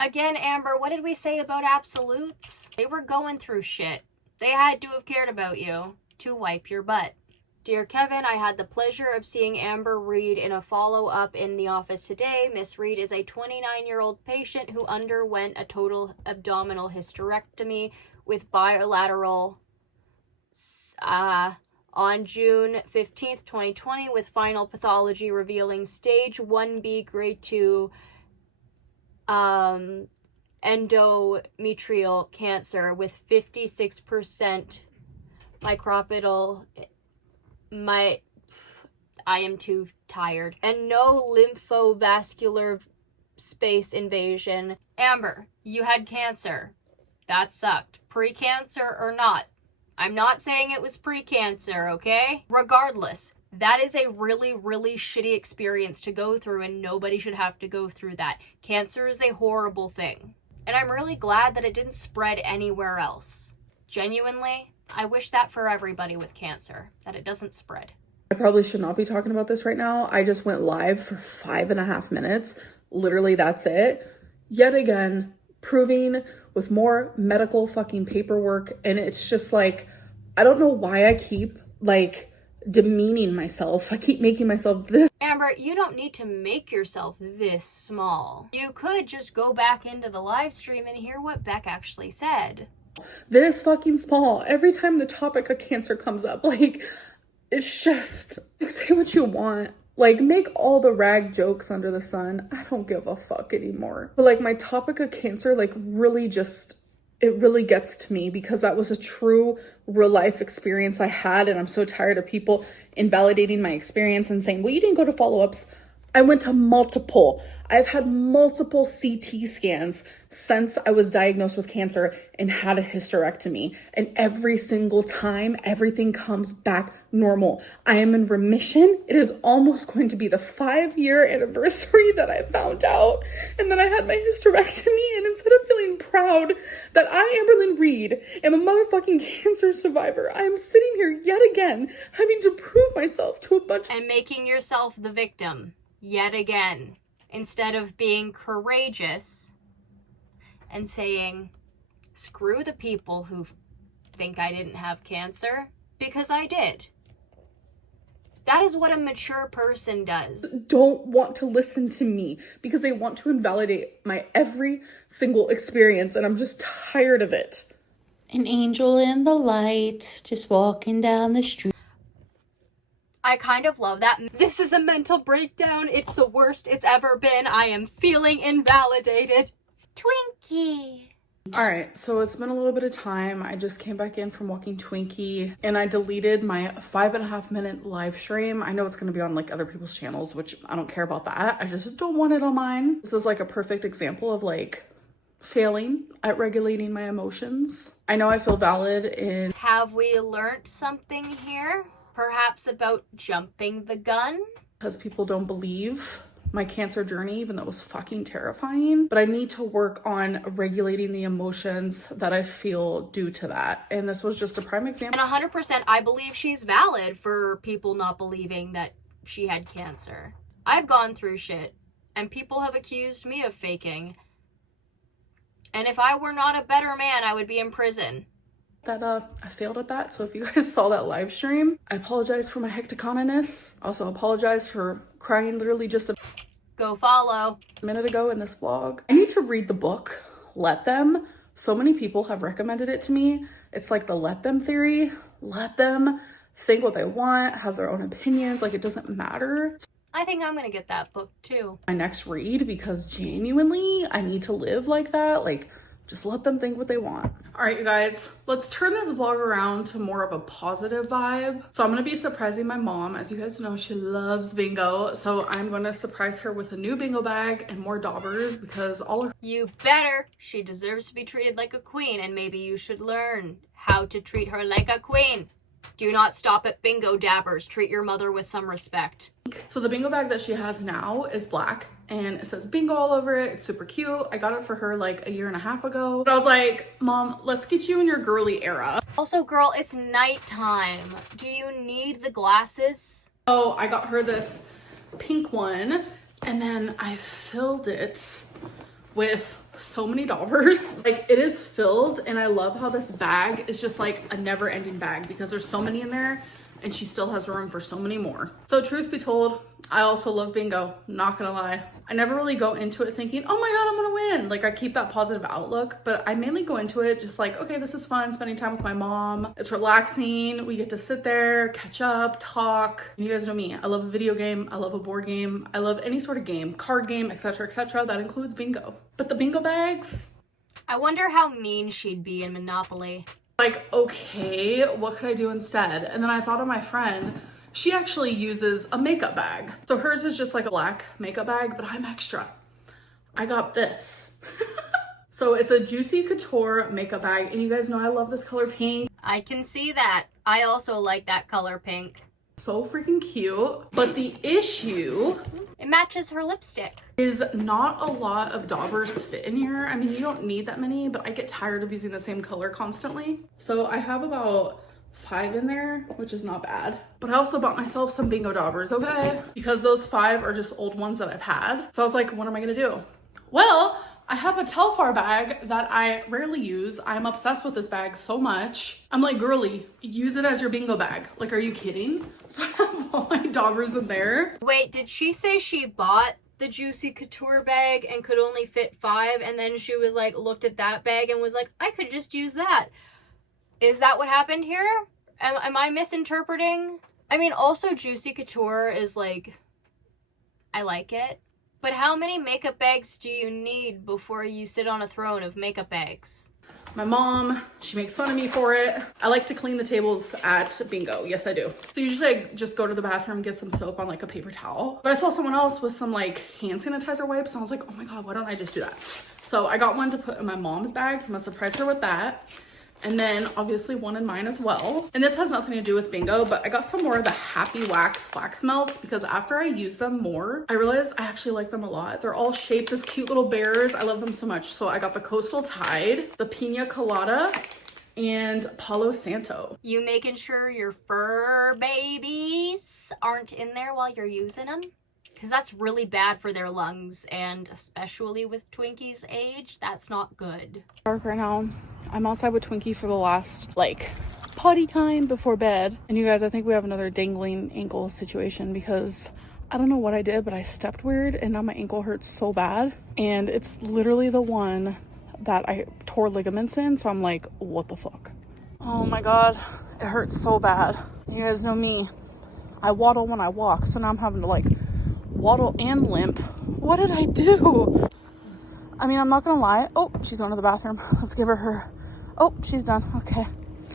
Again, Amber, what did we say about absolutes? They were going through shit. They had to have cared about you to wipe your butt. Dear Kevin, I had the pleasure of seeing Amber Reed in a follow-up in the office today. Miss Reed is a 29-year-old patient who underwent a total abdominal hysterectomy with bilateral on June 15th, 2020, with final pathology revealing stage 1B grade 2 endometrial cancer with 56% micropital. I am too tired. And no lymphovascular space invasion. Amber, you had cancer. That sucked. Pre-cancer or not. I'm not saying it was pre-cancer, okay? Regardless, that is a really, really shitty experience to go through, and nobody should have to go through that. Cancer is a horrible thing. And I'm really glad that it didn't spread anywhere else. Genuinely, I wish that for everybody with cancer, that it doesn't spread. I probably should not be talking about this right now. I just went live for 5.5 minutes. Literally, that's it. Yet again, proving with more medical fucking paperwork. And it's just like, I don't know why I keep like demeaning myself. I keep making myself this. Amber, you don't need to make yourself this small. You could just go back into the live stream and hear what Beck actually said. This fucking small. Every time the topic of cancer comes up, like, it's just, like, say what you want. Like, make all the rag jokes under the sun. I don't give a fuck anymore. But like, my topic of cancer, like, really just, it really gets to me because that was a true real life experience I had. And I'm so tired of people invalidating my experience and saying, well, you didn't go to follow-ups. I went to multiple. I've had multiple CT scans since I was diagnosed with cancer and had a hysterectomy. And every single time, everything comes back normal. I am in remission. It is almost going to be the 5-year anniversary that I found out. And then I had my hysterectomy. And instead of feeling proud that I, Amberlynn Reed, am a motherfucking cancer survivor, I am sitting here yet again having to prove myself to a bunch and making yourself the victim yet again, instead of being courageous and saying, screw the people who think I didn't have cancer, because I did. That is what a mature person does. Don't want to listen to me because they want to invalidate my every single experience, and I'm just tired of it. An angel in the light, just walking down the street. I kind of love that. This is a mental breakdown. It's the worst it's ever been. I am feeling invalidated. Twinkie. All right, so it's been a little bit of time. I just came back in from walking Twinkie and I deleted my 5.5-minute live stream. I know it's going to be on like other people's channels, which I don't care about that. I just don't want it on mine. This is like a perfect example of like failing at regulating my emotions. I know I feel valid in... Have we learned something here? Perhaps about jumping the gun? Because people don't believe my cancer journey, even though it was fucking terrifying. But I need to work on regulating the emotions that I feel due to that. And this was just a prime example. And 100%, I believe she's valid for people not believing that she had cancer. I've gone through shit, and people have accused me of faking. And if I were not a better man, I would be in prison. That I failed at that. So if you guys saw that live stream, I apologize for my hecticoness. Also apologize for crying literally just a Go follow. minute ago in this vlog. I need to read the book, Let Them. So many people have recommended it to me. It's like the let them theory. Let them think what they want, have their own opinions. Like, it doesn't matter. I think I'm gonna get that book too. My next read, because genuinely I need to live like that. Like, just let them think what they want. All right, you guys, let's turn this vlog around to more of a positive vibe. So I'm gonna be surprising my mom. As you guys know, she loves bingo. So I'm gonna surprise her with a new bingo bag and more daubers because all her... You better. She deserves to be treated like a queen, and maybe you should learn how to treat her like a queen. Do not stop at bingo dabbers. Treat your mother with some respect. So the bingo bag that she has now is black and it says bingo all over it. It's super cute. I got it for her like 1.5 years ago. But I was like, Mom, let's get you in your girly era. Also, girl, it's nighttime. Do you need the glasses? Oh, I got her this pink one and then I filled it with so many daubers. Like, it is filled, and I love how this bag is just like a never-ending bag because there's so many in there and she still has room for so many more. So truth be told, I also love bingo, not gonna lie. I never really go into it thinking, oh my god, I'm gonna win. Like, I keep that positive outlook, but I mainly go into it just like, okay, this is fun, spending time with my mom. It's relaxing. We get to sit there, catch up, talk. And you guys know me. I love a video game. I love a board game. I love any sort of game, card game, etc., etc. That includes bingo. But the bingo bags, I wonder how mean she'd be in Monopoly. like, okay, what could I do instead? And then I thought of my friend. She actually uses a makeup bag. So hers is just like a black makeup bag, but I'm extra. I got this. So it's a Juicy Couture makeup bag. And you guys know I love this color pink. I can see that. I also like that color pink. So freaking cute. But the issue It matches her lipstick. is not a lot of daubers fit in here. I mean, you don't need that many, but I get tired of using the same color constantly. So I have about 5 in there, which is not bad. But I also bought myself some bingo daubers, okay? Because those 5 are just old ones that I've had. So I was like, what am I gonna do? Well, I have a Telfar bag that I rarely use. I'm obsessed with this bag so much. I'm like, girly, use it as your bingo bag. Like, are you kidding? So I have all my daubers in there. Wait, did she say she bought the Juicy Couture bag and could only fit 5, and then she was like, looked at that bag and was like, I could just use that. Is that what happened here? Am I misinterpreting? I mean, also Juicy Couture is like, I like it. But how many makeup bags do you need before you sit on a throne of makeup bags? My mom, she makes fun of me for it. I like to clean the tables at bingo. Yes, I do. So usually I just go to the bathroom, get some soap on like a paper towel. But I saw someone else with some like hand sanitizer wipes and I was like, oh my God, why don't I just do that? So I got one to put in my mom's bag. So I'm gonna surprise her with that. And then obviously one in mine as well. And this has nothing to do with bingo, but I got some more of the Happy Wax melts because after I use them more, I realized I actually like them a lot. They're all shaped as cute little bears. I love them so much. So I got the Coastal Tide, the Pina Colada, and Palo Santo. You making sure your fur babies aren't in there while you're using them? Because that's really bad for their lungs, and especially with Twinkie's age, that's not good. Dark right now. I'm outside with Twinkie for the last like potty time before bed. And you guys, I think we have another dangling ankle situation because I don't know what I did, but I stepped weird and now my ankle hurts so bad. And it's literally the one that I tore ligaments in. So I'm like, what the fuck? Oh my God, it hurts so bad. You guys know me. I waddle when I walk. So now I'm having to like waddle and limp. What did I do? I mean, I'm not gonna lie. Oh, she's going to the bathroom. Let's give her. Oh, she's done. Okay.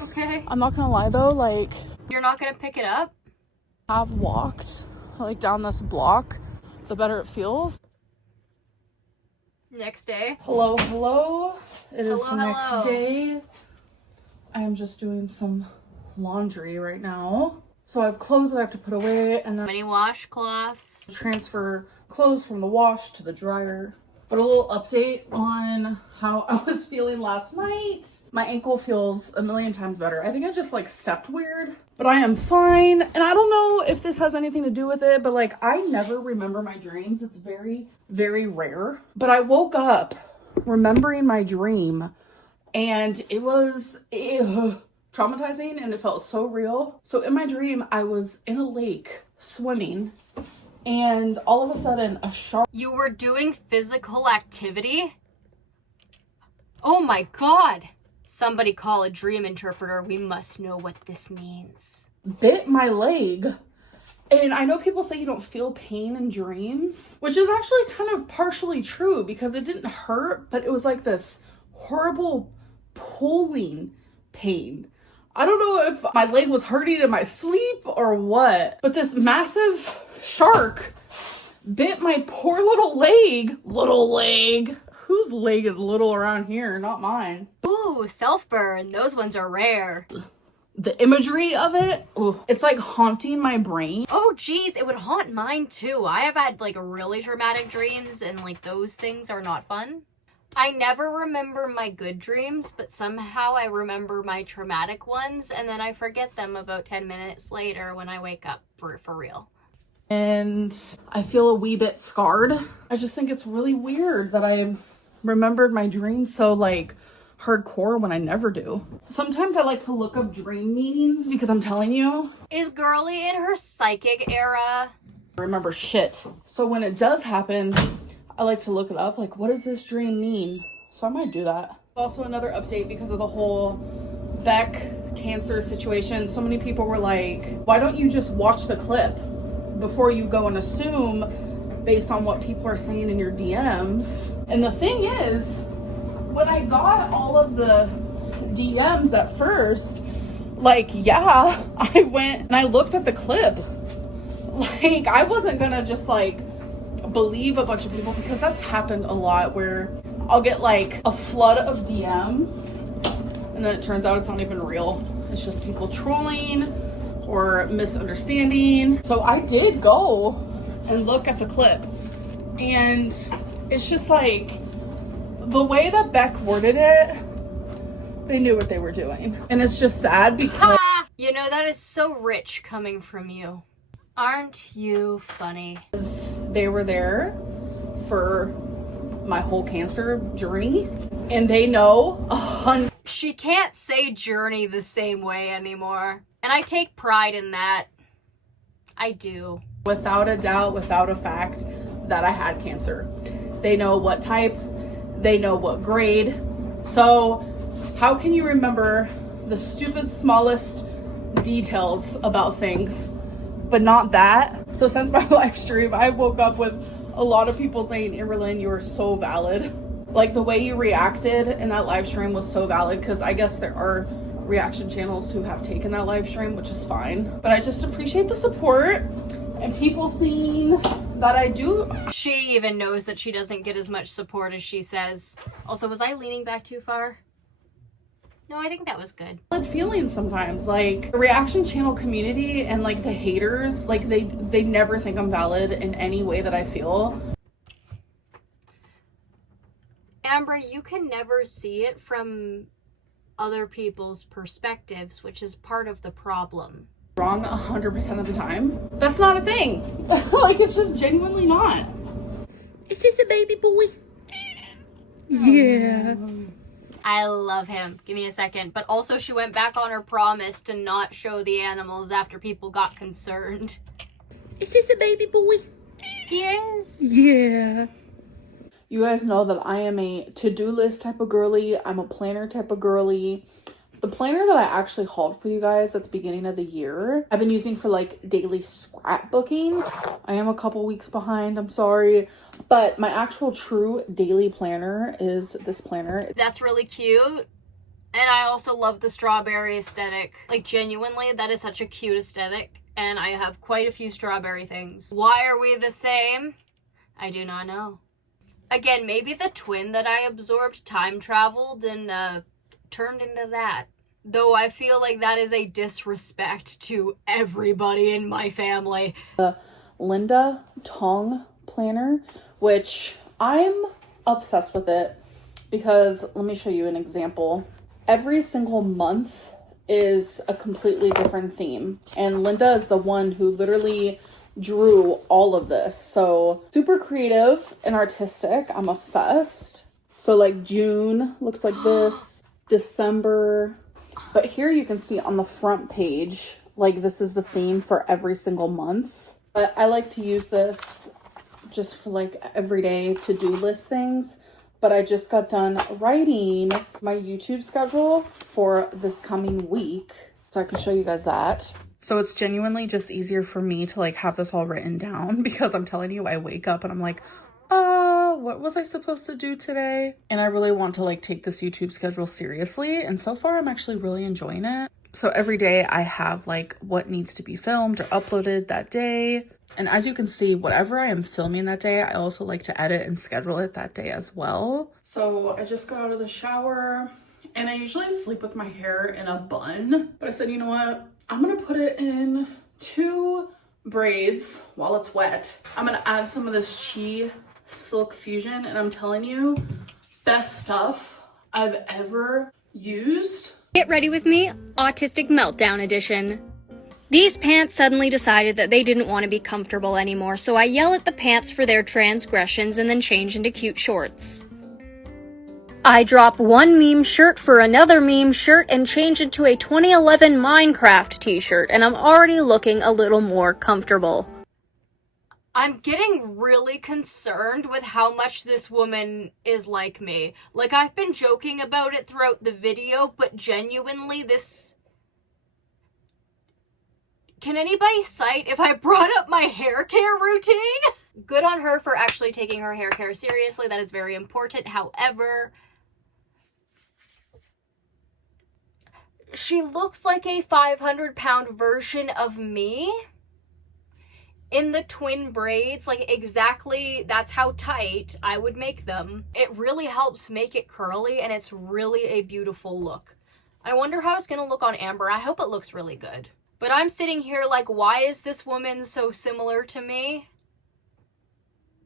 Okay. I'm not gonna lie though, like, You're not gonna pick it up? I've walked like down this block, the better it feels. Next day. Hello, hello. It is Hello, the next hello. day. I am just doing some laundry right now. So I have clothes that I have to put away and then Many washcloths. transfer clothes from the wash to the dryer. But a little update on how I was feeling last night. My ankle feels a million times better. I think I just like stepped weird, but I am fine. And I don't know if this has anything to do with it, but like I never remember my dreams. It's very, very rare. But I woke up remembering my dream and it was traumatizing and it felt so real. So in my dream, I was in a lake swimming. And all of a sudden, a shark. You were doing physical activity? Oh my God! Somebody call a dream interpreter. We must know what this means. Bit my leg. And I know people say you don't feel pain in dreams, which is actually kind of partially true because it didn't hurt, but it was like this horrible pulling pain. I don't know if my leg was hurting in my sleep or what, but this massive shark bit my poor little leg. Little leg. Whose leg is little around here? Not mine. Ooh, self-burn. Those ones are rare. The imagery of it, ooh, it's like haunting my brain. Oh geez, it would haunt mine too. I have had like really traumatic dreams and like those things are not fun. I never remember my good dreams, but somehow I remember my traumatic ones and then I forget them about 10 minutes later when I wake up for real. And I feel a wee bit scarred. I just think it's really weird that I remembered my dreams so like hardcore when I never do. Sometimes I like to look up dream meanings because I'm telling you, Is Girly in her psychic era? I remember shit. So when it does happen, I like to look it up. Like, what does this dream mean? So I might do that. Also another update because of the whole Beck cancer situation. So many people were like, why don't you just watch the clip before you go and assume based on what people are saying in your DMs? And the thing is, when I got all of the DMs at first, like, yeah, I went and I looked at the clip. Like, I wasn't gonna just like believe a bunch of people because that's happened a lot where I'll get like a flood of DMs and then it turns out it's not even real. It's just people trolling or misunderstanding. So I did go and look at the clip and it's just like the way that Beck worded it, they knew what they were doing. And it's just sad because You know, that is so rich coming from you. Aren't you funny? they were there for my whole cancer journey and they know 100%. She can't say journey the same way anymore. And I take pride in that. I do. Without a doubt, without a fact, that I had cancer. They know what type, they know what grade. So how can you remember the stupid smallest details about things, but not that? So since my live stream, I woke up with a lot of people saying, Imerlyn, you are so valid. Like, the way you reacted in that live stream was so valid, because I guess there are reaction channels who have taken that live stream, which is fine. But I just appreciate the support and people seeing that I do. She even knows that she doesn't get as much support as she says. Also, was I leaning back too far? No, I think that was good. Feeling sometimes, like, the reaction channel community and like the haters, like they never think I'm valid in any way that I feel. Amber, you can never see it from other people's perspectives, which is part of the problem. Wrong 100% of the time. That's not a thing. Like, it's just genuinely not. Is this a baby boy? Yeah. I love him. Give me a second. But also, she went back on her promise to not show the animals after people got concerned. Is this a baby boy? He is. Yeah. You guys know that I am a to-do list type of girly. I'm a planner type of girly. The planner that I actually hauled for you guys at the beginning of the year, I've been using for like daily scrapbooking. I am a couple weeks behind, I'm sorry. But my actual true daily planner is this planner. That's really cute. And I also love the strawberry aesthetic. Like, genuinely, that is such a cute aesthetic. And I have quite a few strawberry things. Why are we the same? I do not know. Again, maybe the twin that I absorbed time traveled and turned into that. Though I feel like that is a disrespect to everybody in my family. Linda Tong planner, which I'm obsessed with it because, let me show you an example. Every single month is a completely different theme. And Linda is the one who literally drew all of this. So super creative and artistic. I'm obsessed. So like June looks like this, December. But here you can see on the front page, like, this is the theme for every single month. But I like to use this just for like everyday to-do list things. But I just got done writing my YouTube schedule for this coming week, so I can show you guys that. So it's genuinely just easier for me to like have this all written down, because I'm telling you, I wake up and I'm like, what was I supposed to do today? And I really want to like take this YouTube schedule seriously. And so far I'm actually really enjoying it. So every day I have like what needs to be filmed or uploaded that day. And as you can see, whatever I am filming that day, I also like to edit and schedule it that day as well. So I just got out of the shower and I usually sleep with my hair in a bun, but I said, you know what? I'm gonna put it in 2 braids while it's wet. I'm gonna add some of this Chi Silk Fusion, and I'm telling you, best stuff I've ever used. Get ready with me, Autistic Meltdown Edition. These pants suddenly decided that they didn't want to be comfortable anymore, so I yell at the pants for their transgressions and then change into cute shorts. I drop one meme shirt for another meme shirt and change into a 2011 Minecraft t-shirt, and I'm already looking a little more comfortable. I'm getting really concerned with how much this woman is like me. Like, I've been joking about it throughout the video, but genuinely this... Can anybody cite if I brought up my hair care routine? Good on her for actually taking her hair care seriously. That is very important. However, she looks like a 500-pound version of me in the twin braids. Like, exactly, that's how tight I would make them. It really helps make it curly, and it's really a beautiful look. I wonder how it's gonna look on Amber. I hope it looks really good. But I'm sitting here like, why is this woman so similar to me?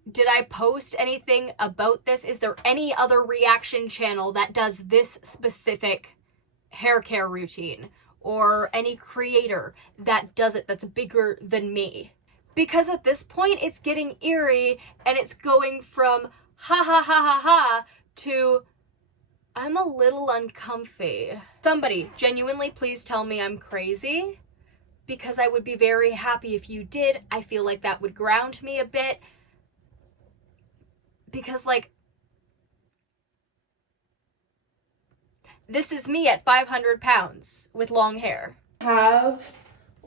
Did I post anything about this? Is there any other reaction channel that does this specific hair care routine? Or any creator that does it that's bigger than me? Because at this point, it's getting eerie, and it's going from ha ha ha ha ha to I'm a little uncomfy. Somebody, genuinely, please tell me I'm crazy, because I would be very happy if you did. I feel like that would ground me a bit. Because, like, this is me at 500 pounds with long hair. Have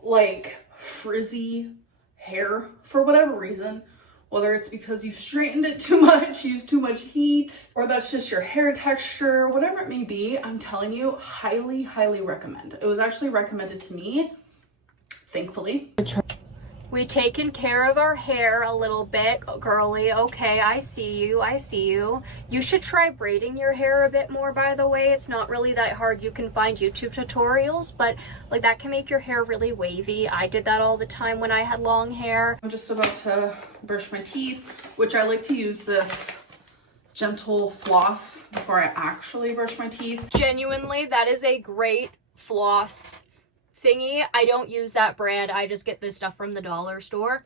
like frizzy hair for whatever reason, whether it's because you've straightened it too much, used too much heat, or that's just your hair texture, whatever it may be, I'm telling you, highly, highly recommend. It was actually recommended to me, thankfully. We taken care of our hair a little bit, girly. Okay, I see you. I see you. You should try braiding your hair a bit more, by the way. It's not really that hard. You can find YouTube tutorials, but like that can make your hair really wavy. I did that all the time when I had long hair. I'm just about to brush my teeth, which I like to use this gentle floss before I actually brush my teeth. Genuinely, that is a great floss thingy. I don't use that brand. I just get this stuff from the dollar store.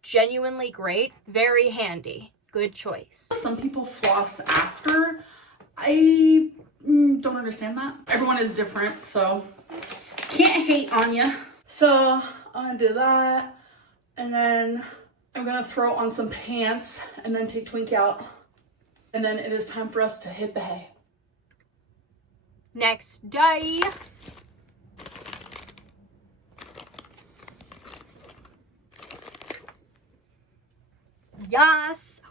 Genuinely great. Very handy. Good choice. Some people floss after. I don't understand that. Everyone is different, so can't hate on you. So I'm gonna do that, and then I'm gonna throw on some pants and then take Twink out. And then it is time for us to hit the hay. Next day. Yes.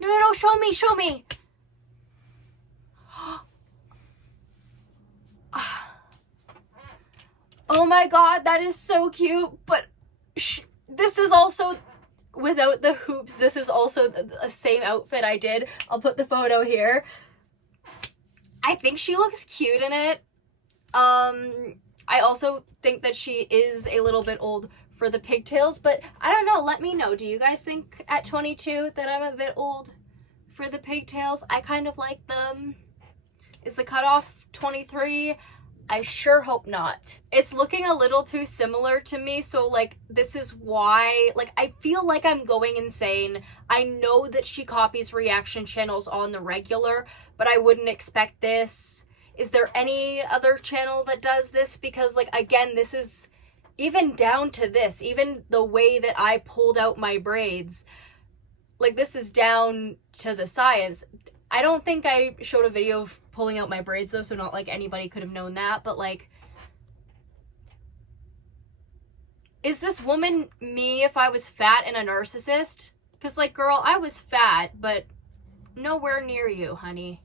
No, show me, show me. Oh my god, that is so cute, but this is also, without the hoops, this is also the same outfit I did. I'll put the photo here. I think she looks cute in it. I also think that she is a little bit old for the pigtails, but I don't know. Let me know. Do you guys think at 22 that I'm a bit old for the pigtails? I kind of like them. Is the cutoff 23? I sure hope not. It's looking a little too similar to me, so like this is why, like, I feel like I'm going insane. I know that she copies reaction channels on the regular, but I wouldn't expect this. Is there any other channel that does this? Because, like, again, this is, even down to this, even the way that I pulled out my braids, like, this is down to the science. I don't think I showed a video of pulling out my braids, though, so not like anybody could have known that, but, like, is this woman me if I was fat and a narcissist? Because, like, girl, I was fat, but nowhere near you, honey.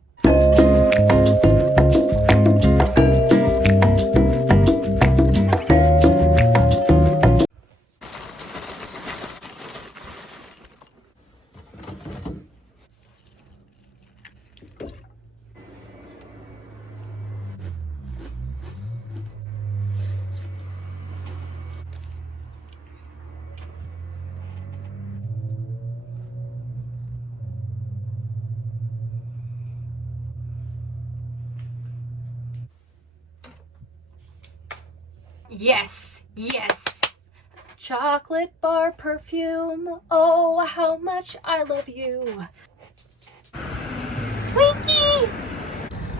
Yes, yes. Chocolate bar perfume. Oh, how much I love you. Twinkie!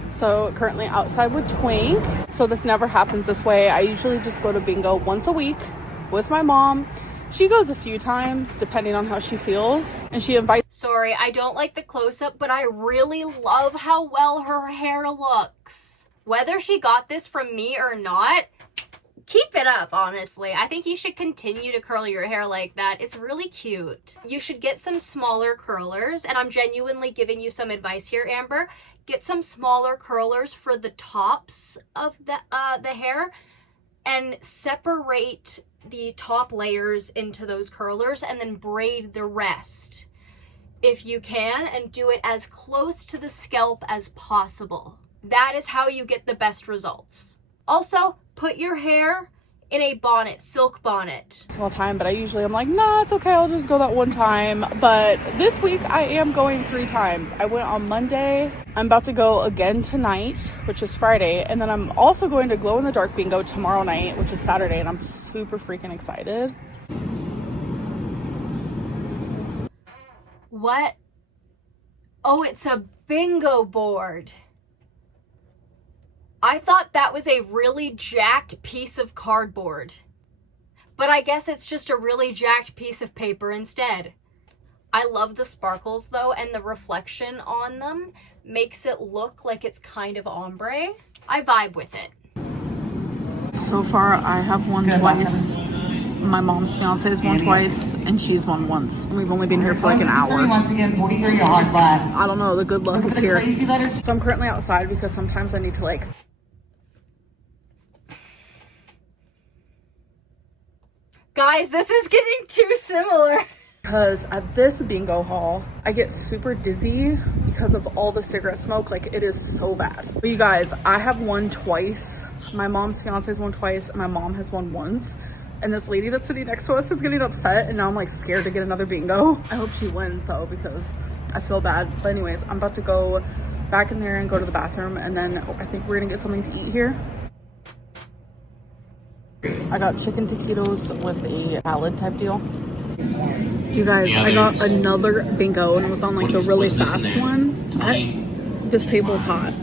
So currently outside with Twink. So this never happens this way. I usually just go to bingo once a week with my mom. She goes a few times depending on how she feels, and she invites. Sorry, I don't like the close-up, but I really love how well her hair looks. Whether she got this from me or not, keep it up, honestly. I think you should continue to curl your hair like that. It's really cute. You should get some smaller curlers, and I'm genuinely giving you some advice here, Amber. Get some smaller curlers for the tops of the hair, and separate the top layers into those curlers, and then braid the rest if you can, and do it as close to the scalp as possible. That is how you get the best results. Also, put your hair in a bonnet, silk bonnet. All time, but I'm like, nah, it's okay. I'll just go that one time. But this week I am going 3 times. I went on Monday. I'm about to go again tonight, which is Friday. And then I'm also going to glow in the dark bingo tomorrow night, which is Saturday. And I'm super freaking excited. What? Oh, it's a bingo board. I thought that was a really jacked piece of cardboard. But I guess it's just a really jacked piece of paper instead. I love the sparkles though, and the reflection on them makes it look like it's kind of ombre. I vibe with it. So far, I have won twice. My mom's fiance has won twice, and she's won once. We've only been here for like an hour. Once again, 43 yard, but I don't know, the good luck is here. crazy letters. So I'm currently outside because sometimes I need to like... Guys, this is getting too similar. Because at this bingo hall, I get super dizzy because of all the cigarette smoke. Like, it is so bad. But you guys, I have won twice. My mom's fiance has won twice, and my mom has won once. And this lady that's sitting next to us is getting upset, and now I'm like scared to get another bingo. I hope she wins though, because I feel bad. But anyways, I'm about to go back in there and go to the bathroom, and then I think we're gonna get something to eat here. I got chicken taquitos with a salad type deal. You guys, I got another bingo, and it was on like the really fast one. This table's hot.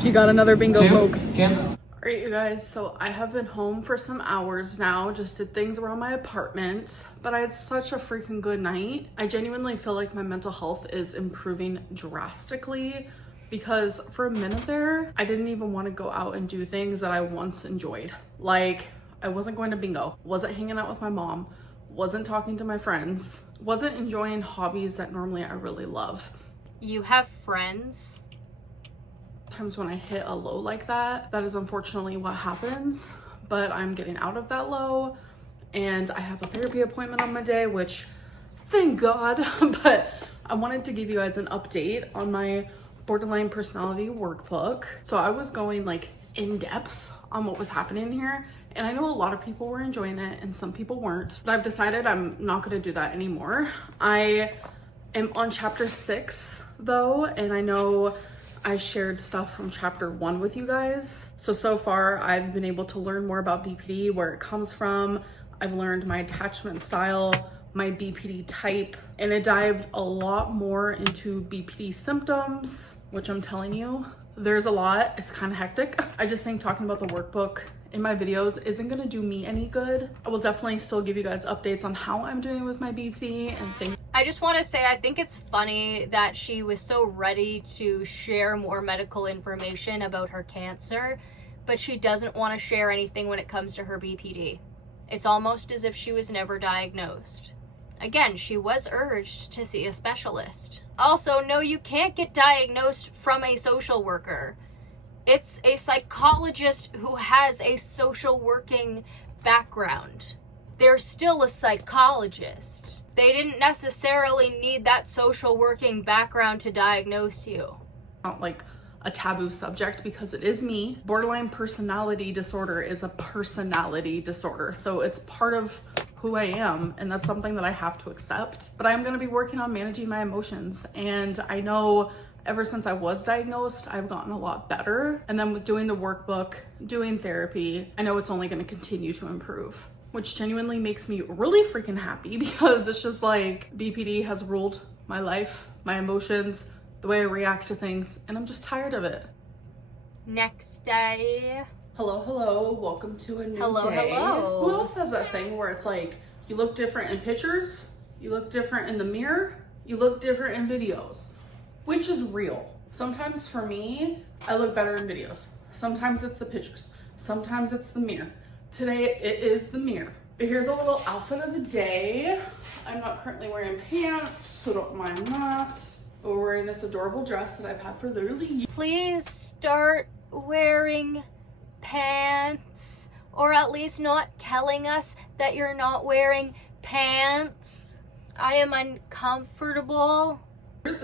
She got another bingo, folks. Alright, you guys, so I have been home for some hours now, just did things around my apartment, but I had such a freaking good night. I genuinely feel like my mental health is improving drastically, because for a minute there, I didn't even want to go out and do things that I once enjoyed. Like, I wasn't going to bingo, wasn't hanging out with my mom, wasn't talking to my friends, wasn't enjoying hobbies that normally I really love. You have friends? Times when I hit a low like that, that is unfortunately what happens, but I'm getting out of that low, and I have a therapy appointment on Monday, which thank God. But I wanted to give you guys an update on my borderline personality workbook. So I was going like in depth on what was happening here, and I know a lot of people were enjoying it and some people weren't, but I've decided I'm not going to do that anymore. I am on chapter 6 though, and I know I shared stuff from chapter 1 with you guys. So far I've been able to learn more about BPD, where it comes from. I've learned my attachment style, my BPD type, and it dived a lot more into BPD symptoms, which I'm telling you, there's a lot. It's kind of hectic. I just think talking about the workbook in my videos isn't gonna do me any good. I will definitely still give you guys updates on how I'm doing with my BPD and things. I just want to say I think it's funny that she was so ready to share more medical information about her cancer, but she doesn't want to share anything when it comes to her BPD. It's almost as if she was never diagnosed. Again, she was urged to see a specialist. Also, no, you can't get diagnosed from a social worker. It's a psychologist who has a social working background. They're still a psychologist. They didn't necessarily need that social working background to diagnose you. Not like a taboo subject, because it is me. Borderline personality disorder is a personality disorder, so it's part of who I am, and that's something that I have to accept. But I'm going to be working on managing my emotions, and I know ever since I was diagnosed, I've gotten a lot better. And then with doing the workbook, doing therapy, I know it's only going to continue to improve, which genuinely makes me really freaking happy, because it's just like BPD has ruled my life, my emotions, the way I react to things, and I'm just tired of it. Next day. Hello, welcome to a new Hello. Who else has that thing where it's like, you look different in pictures, you look different in the mirror, you look different in videos? Which is real? Sometimes for me, I look better in videos. Sometimes it's the pictures. Sometimes it's the mirror. Today, it is the mirror. But here's a little outfit of the day. I'm not currently wearing pants, so don't mind that. But we're wearing this adorable dress that I've had for literally years. Please start wearing pants, or at least not telling us that you're not wearing pants. I am uncomfortable.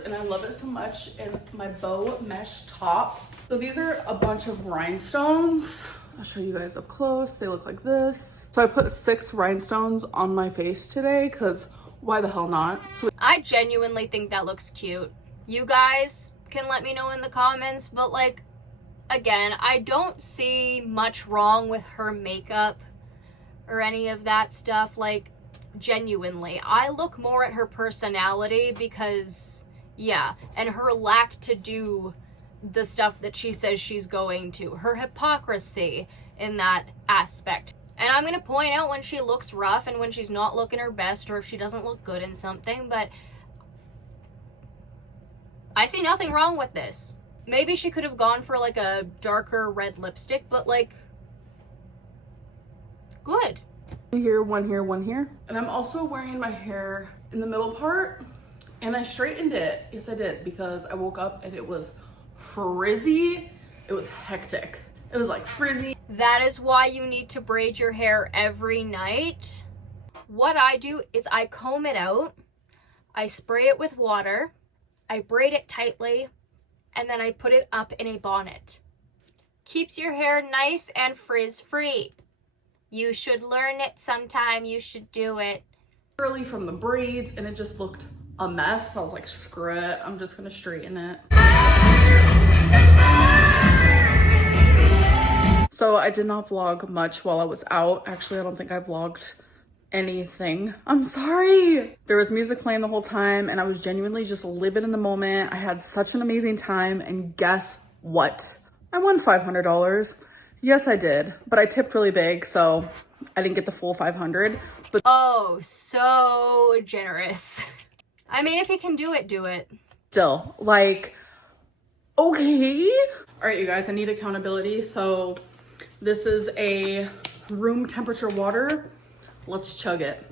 And I love it so much, and my bow mesh top. So these are a bunch of rhinestones. I'll show you guys up close. They look like this. So I put 6 rhinestones on my face today, because why the hell not? So I genuinely think that looks cute. You guys can let me know in the comments, but like, again, I don't see much wrong with her makeup or any of that stuff. Like, genuinely, I look more at her personality, because Yeah, and her lack to do the stuff that she says she's going to. Her hypocrisy in that aspect. And I'm going to point out when she looks rough and when she's not looking her best, or if she doesn't look good in something, but I see nothing wrong with this. Maybe she could have gone for like a darker red lipstick, but like, good. Here, one here, one here. And I'm also wearing my hair in the middle part, and I straightened it. Yes, I did, because I woke up and it was frizzy. It was hectic. It was like frizzy. That is why you need to braid your hair every night. What I do is I comb it out, I spray it with water, I braid it tightly, and then I put it up in a bonnet. Keeps your hair nice and frizz-free. You should learn it sometime. You should do it. Early from the braids, and it just looked a mess. I was like, screw it. I'm just gonna straighten it. So I did not vlog much while I was out. Actually, I don't think I vlogged anything. I'm sorry. There was music playing the whole time, and I was genuinely just living in the moment. I had such an amazing time, and guess what? I won $500. Yes, I did, but I tipped really big, so I didn't get the full 500. But oh, so generous. I mean, if you can do it, do it. Still, like, okay. All right, you guys, I need accountability. So this is a room temperature water. Let's chug it.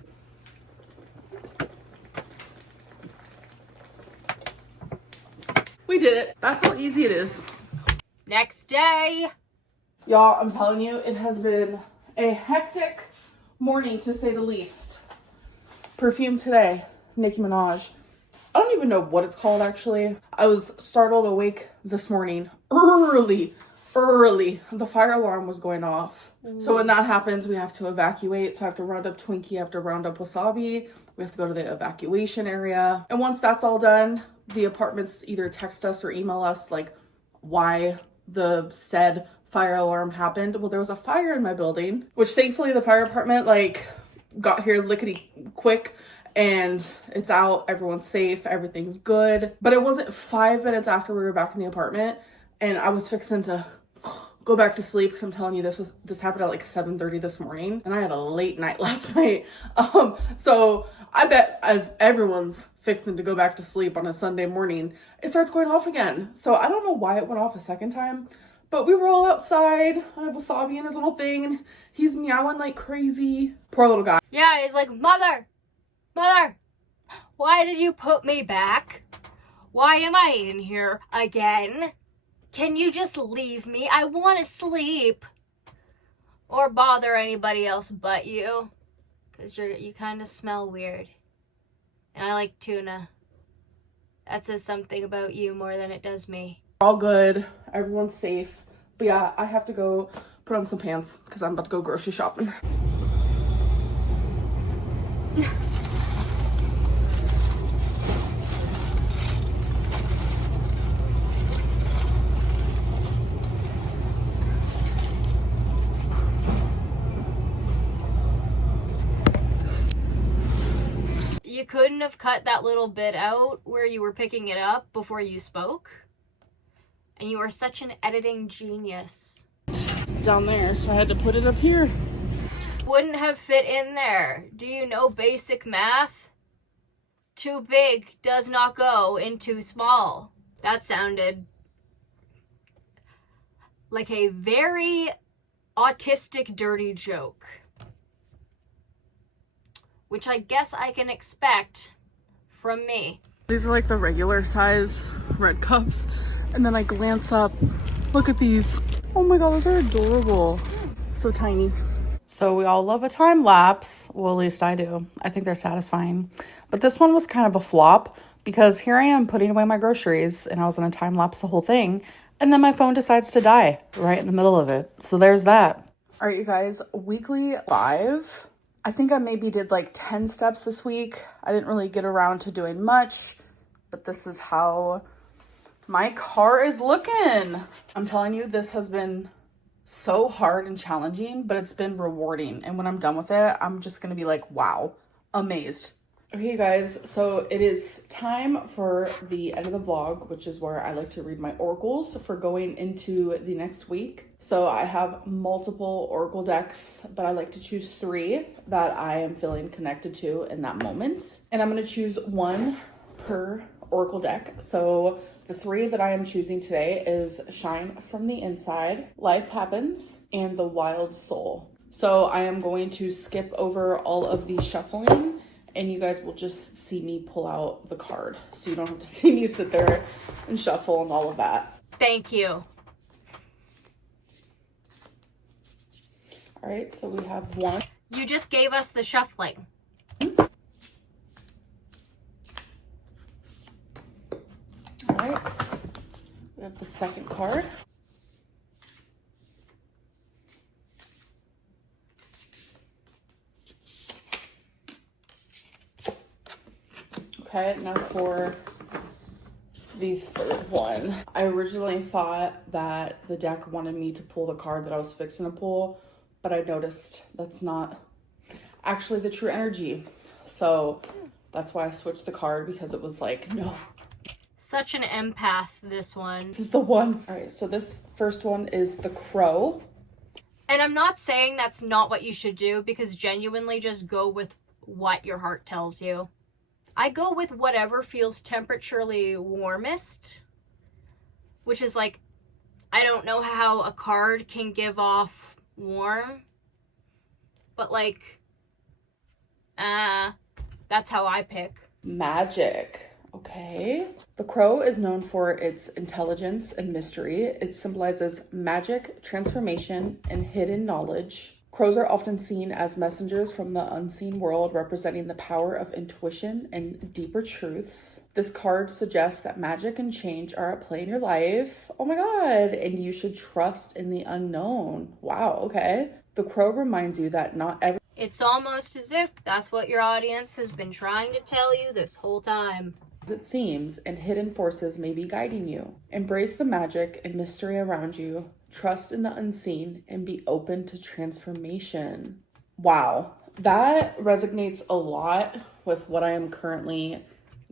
We did it. That's how easy it is. Next day. Y'all, I'm telling you, it has been a hectic morning, to say the least. Perfume today, Nicki Minaj. I don't even know what it's called, actually. I was startled awake this morning, early. The fire alarm was going off. So when that happens, we have to evacuate. So I have to round up Twinkie, I have to round up Wasabi. We have to go to the evacuation area. And once that's all done, the apartments either text us or email us, like, why the said fire alarm happened. Well, there was a fire in my building, which thankfully the fire department like got here lickety quick, and it's out, everyone's safe, everything's good. But it wasn't 5 minutes after we were back in the apartment and I was fixing to go back to sleep, because I'm telling you, this happened at like 7:30 this morning, and I had a late night last night. So I bet as everyone's fixing to go back to sleep on a Sunday morning, it starts going off again. So I don't know why it went off a second time, but we were all outside. I have Wasabi in his little thing, and he's meowing like crazy. Poor little guy. Yeah, he's like, Mother, why did you put me back? Why am I in here again? Can you just leave me? I want to sleep. Or bother anybody else but you. Because you kind of smell weird. And I like tuna. That says something about you more than it does me. All good. Everyone's safe. But yeah, I have to go put on some pants because I'm about to go grocery shopping. You couldn't have cut that little bit out where you were picking it up before you spoke? And you are such an editing genius. Down there, so I had to put it up here. Wouldn't have fit in there. Do you know basic math? Too big does not go in too small. That sounded like a very autistic dirty joke. Which I guess I can expect from me. These are like the regular size red cups. And then I glance up, look at these. Oh my god, those are adorable. So tiny. So we all love a time lapse. Well, at least I do. I think they're satisfying. But this one was kind of a flop because here I am putting away my groceries and I was gonna time lapse the whole thing. And then my phone decides to die right in the middle of it. So there's that. All right, you guys, weekly 5. I think I maybe did like 10 steps this week. I didn't really get around to doing much, but this is how my car is looking. I'm telling you, this has been so hard and challenging, but it's been rewarding. And when I'm done with it, I'm just gonna be like, wow, amazed. Okay, guys, so it is time for the end of the vlog, which is where I like to read my oracles for going into the next week. So I have multiple oracle decks, but I like to choose 3 that I am feeling connected to in that moment. And I'm going to choose 1 per oracle deck. So the 3 that I am choosing today is Shine from the Inside, Life Happens, and The Wild Soul. So I am going to skip over all of the shuffling, and you guys will just see me pull out the card. So you don't have to see me sit there and shuffle and all of that. Thank you. All right, so we have 1. You just gave us the shuffling. All right, we have the 2nd card. Okay, now for the 3rd one. I originally thought that the deck wanted me to pull the card that I was fixing to pull, but I noticed that's not actually the true energy. So that's why I switched the card, because it was like, no. Such an empath, this one. This is the one. All right, so this first one is the Crow. And I'm not saying that's not what you should do, because genuinely just go with what your heart tells you. I go with whatever feels temperaturely warmest, which is like, I don't know how a card can give off warm, but like, that's how I pick. Magic. Okay. The Crow is known for its intelligence and mystery. It symbolizes magic, transformation, and hidden knowledge. Crows are often seen as messengers from the unseen world, representing the power of intuition and deeper truths. This card suggests that magic and change are at play in your life. Oh my god, and you should trust in the unknown. Wow, okay. The Crow reminds you that not every... It's almost as if that's what your audience has been trying to tell you this whole time. It seems, and hidden forces may be guiding you. Embrace the magic and mystery around you. Trust in the unseen and be open to transformation. Wow, that resonates a lot with what I am currently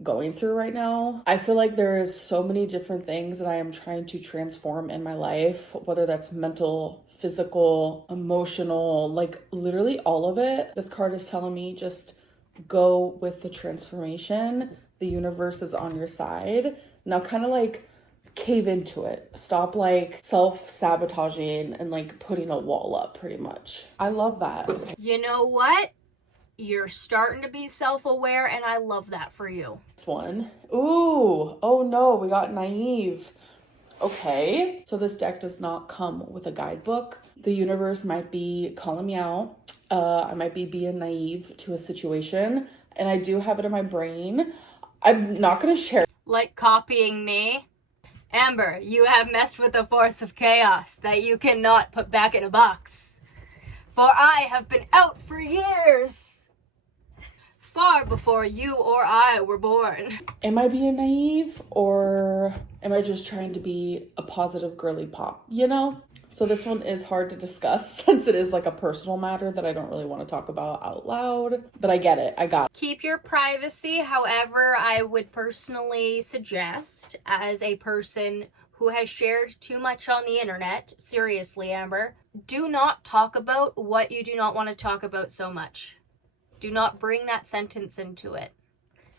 going through right now. I feel like there is so many different things that I am trying to transform in my life, whether that's mental, physical, emotional, like literally all of it. This card is telling me just go with the transformation. The universe is on your side. Now kind of like cave into it. Stop like self-sabotaging and like putting a wall up pretty much. I love that. You know what? You're starting to be self-aware, and I love that for you. This one. Ooh, oh no, we got naive. Okay, so this deck does not come with a guidebook. The universe might be calling me out. I might be being naive to a situation, and I do have it in my brain. I'm not gonna share. Like copying me? Amber, you have messed with the force of chaos that you cannot put back in a box. For I have been out for years, far before you or I were born. Am I being naive, or am I just trying to be a positive girly pop, you know? So this one is hard to discuss since it is like a personal matter that I don't really want to talk about out loud, but I get it. I got it. Keep your privacy. However, I would personally suggest, as a person who has shared too much on the internet, seriously, Amber, do not talk about what you do not want to talk about so much. Do not bring that sentence into it.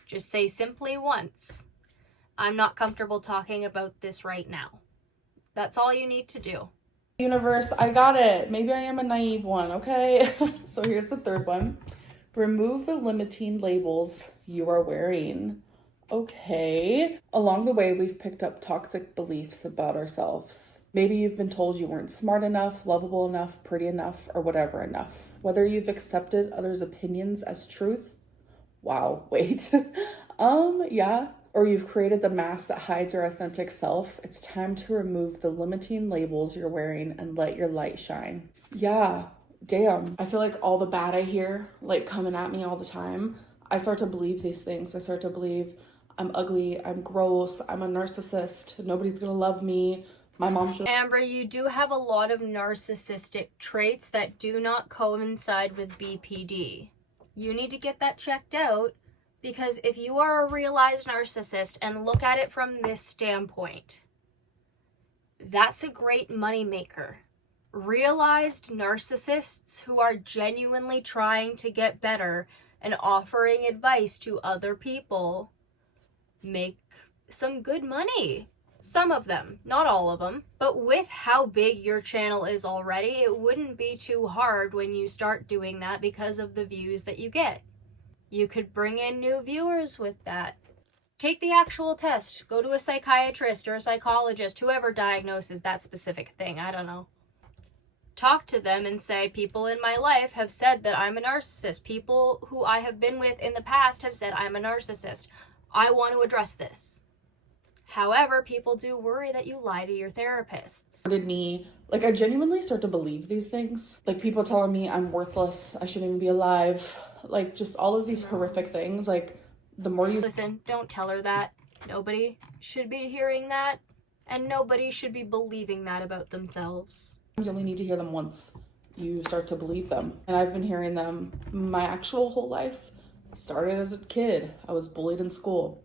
Just say simply once, I'm not comfortable talking about this right now. That's all you need to do. Universe, I got it. Maybe I am a naive one, okay? So here's the 3rd one. Remove the limiting labels you are wearing. Okay. Along the way, we've picked up toxic beliefs about ourselves. Maybe you've been told you weren't smart enough, lovable enough, pretty enough, or whatever enough. Whether you've accepted others' opinions as truth. Wow, wait. Yeah. Or you've created the mask that hides your authentic self. It's time to remove the limiting labels you're wearing and let your light shine. Yeah, damn. I feel like all the bad I hear, like coming at me all the time, I start to believe these things. I start to believe I'm ugly, I'm gross, I'm a narcissist, nobody's gonna love me. My mom should... Amber, you do have a lot of narcissistic traits that do not coincide with BPD. You need to get that checked out, Because if you are a realized narcissist and look at it from this standpoint, that's a great moneymaker. Realized narcissists who are genuinely trying to get better and offering advice to other people make some good money. Some of them, not all of them. But with how big your channel is already, it wouldn't be too hard when you start doing that because of the views that you get. You could bring in new viewers with that. Take the actual test. Go to a psychiatrist or a psychologist, whoever diagnoses that specific thing. I don't know. Talk to them and say, people in my life have said that I'm a narcissist. People who I have been with in the past have said I'm a narcissist. I want to address this. However, people do worry that you lie to your therapists. I genuinely start to believe these things. Like, people telling me I'm worthless, I shouldn't even be alive. Like, just all of these horrific things. Like, the more you... Listen, don't tell her that. Nobody should be hearing that. And nobody should be believing that about themselves. You only need to hear them once. You start to believe them. And I've been hearing them my actual whole life. Started as a kid. I was bullied in school.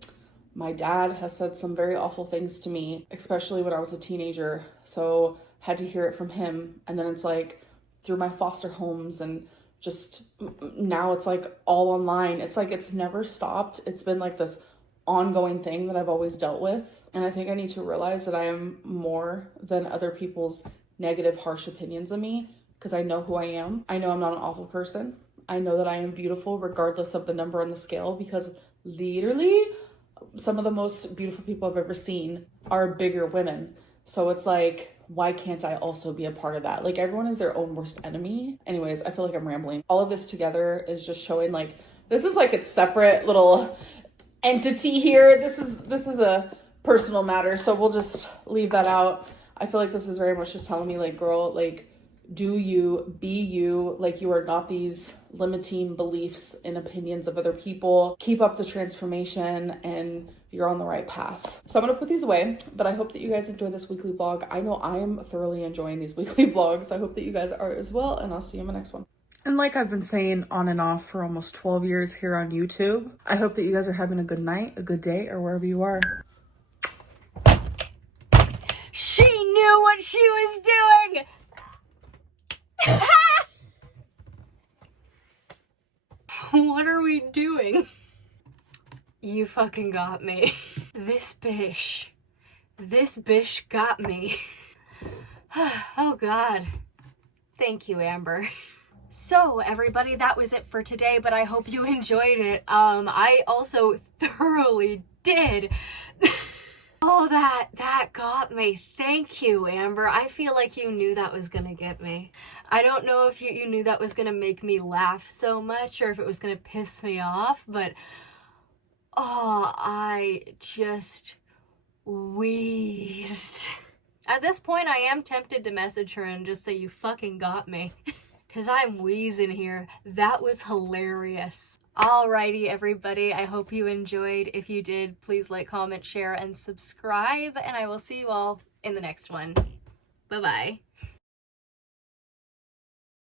My dad has said some very awful things to me, especially when I was a teenager. So had to hear it from him. And then it's like through my foster homes, and just now it's like all online. It's like it's never stopped. It's been like this ongoing thing that I've always dealt with. And I think I need to realize that I am more than other people's negative, harsh opinions of me, because I know who I am. I know I'm not an awful person. I know that I am beautiful regardless of the number on the scale, because literally some of the most beautiful people I've ever seen are bigger women. So it's like, why can't I also be a part of that? Like, everyone is their own worst enemy. Anyways, I feel like I'm rambling. All of this together is just showing like, this is like its separate little entity here. This is a personal matter. So we'll just leave that out. I feel like this is very much just telling me, like, girl, like, do you, be you, like, you are not these limiting beliefs and opinions of other people. Keep up the transformation and you're on the right path. So I'm gonna put these away, but I hope that you guys enjoy this weekly vlog. I know I am thoroughly enjoying these weekly vlogs. I hope that you guys are as well, and I'll see you in my next one. And like I've been saying on and off for almost 12 years here on YouTube, I hope that you guys are having a good night, a good day, or wherever you are. She knew what she was doing! What are we doing? You fucking got me. This bish got me. Oh God. Thank you, Amber. So everybody, that was it for today, but I hope you enjoyed it. I also thoroughly did. Oh, that got me. Thank you, Amber. I feel like you knew that was gonna get me. I don't know if you knew that was gonna make me laugh so much or if it was gonna piss me off, but oh, I just wheezed. At this point, I am tempted to message her and just say, you fucking got me. Because I'm wheezing here. That was hilarious. Alrighty, everybody. I hope you enjoyed. If you did, please like, comment, share, and subscribe. And I will see you all in the next one. Bye-bye.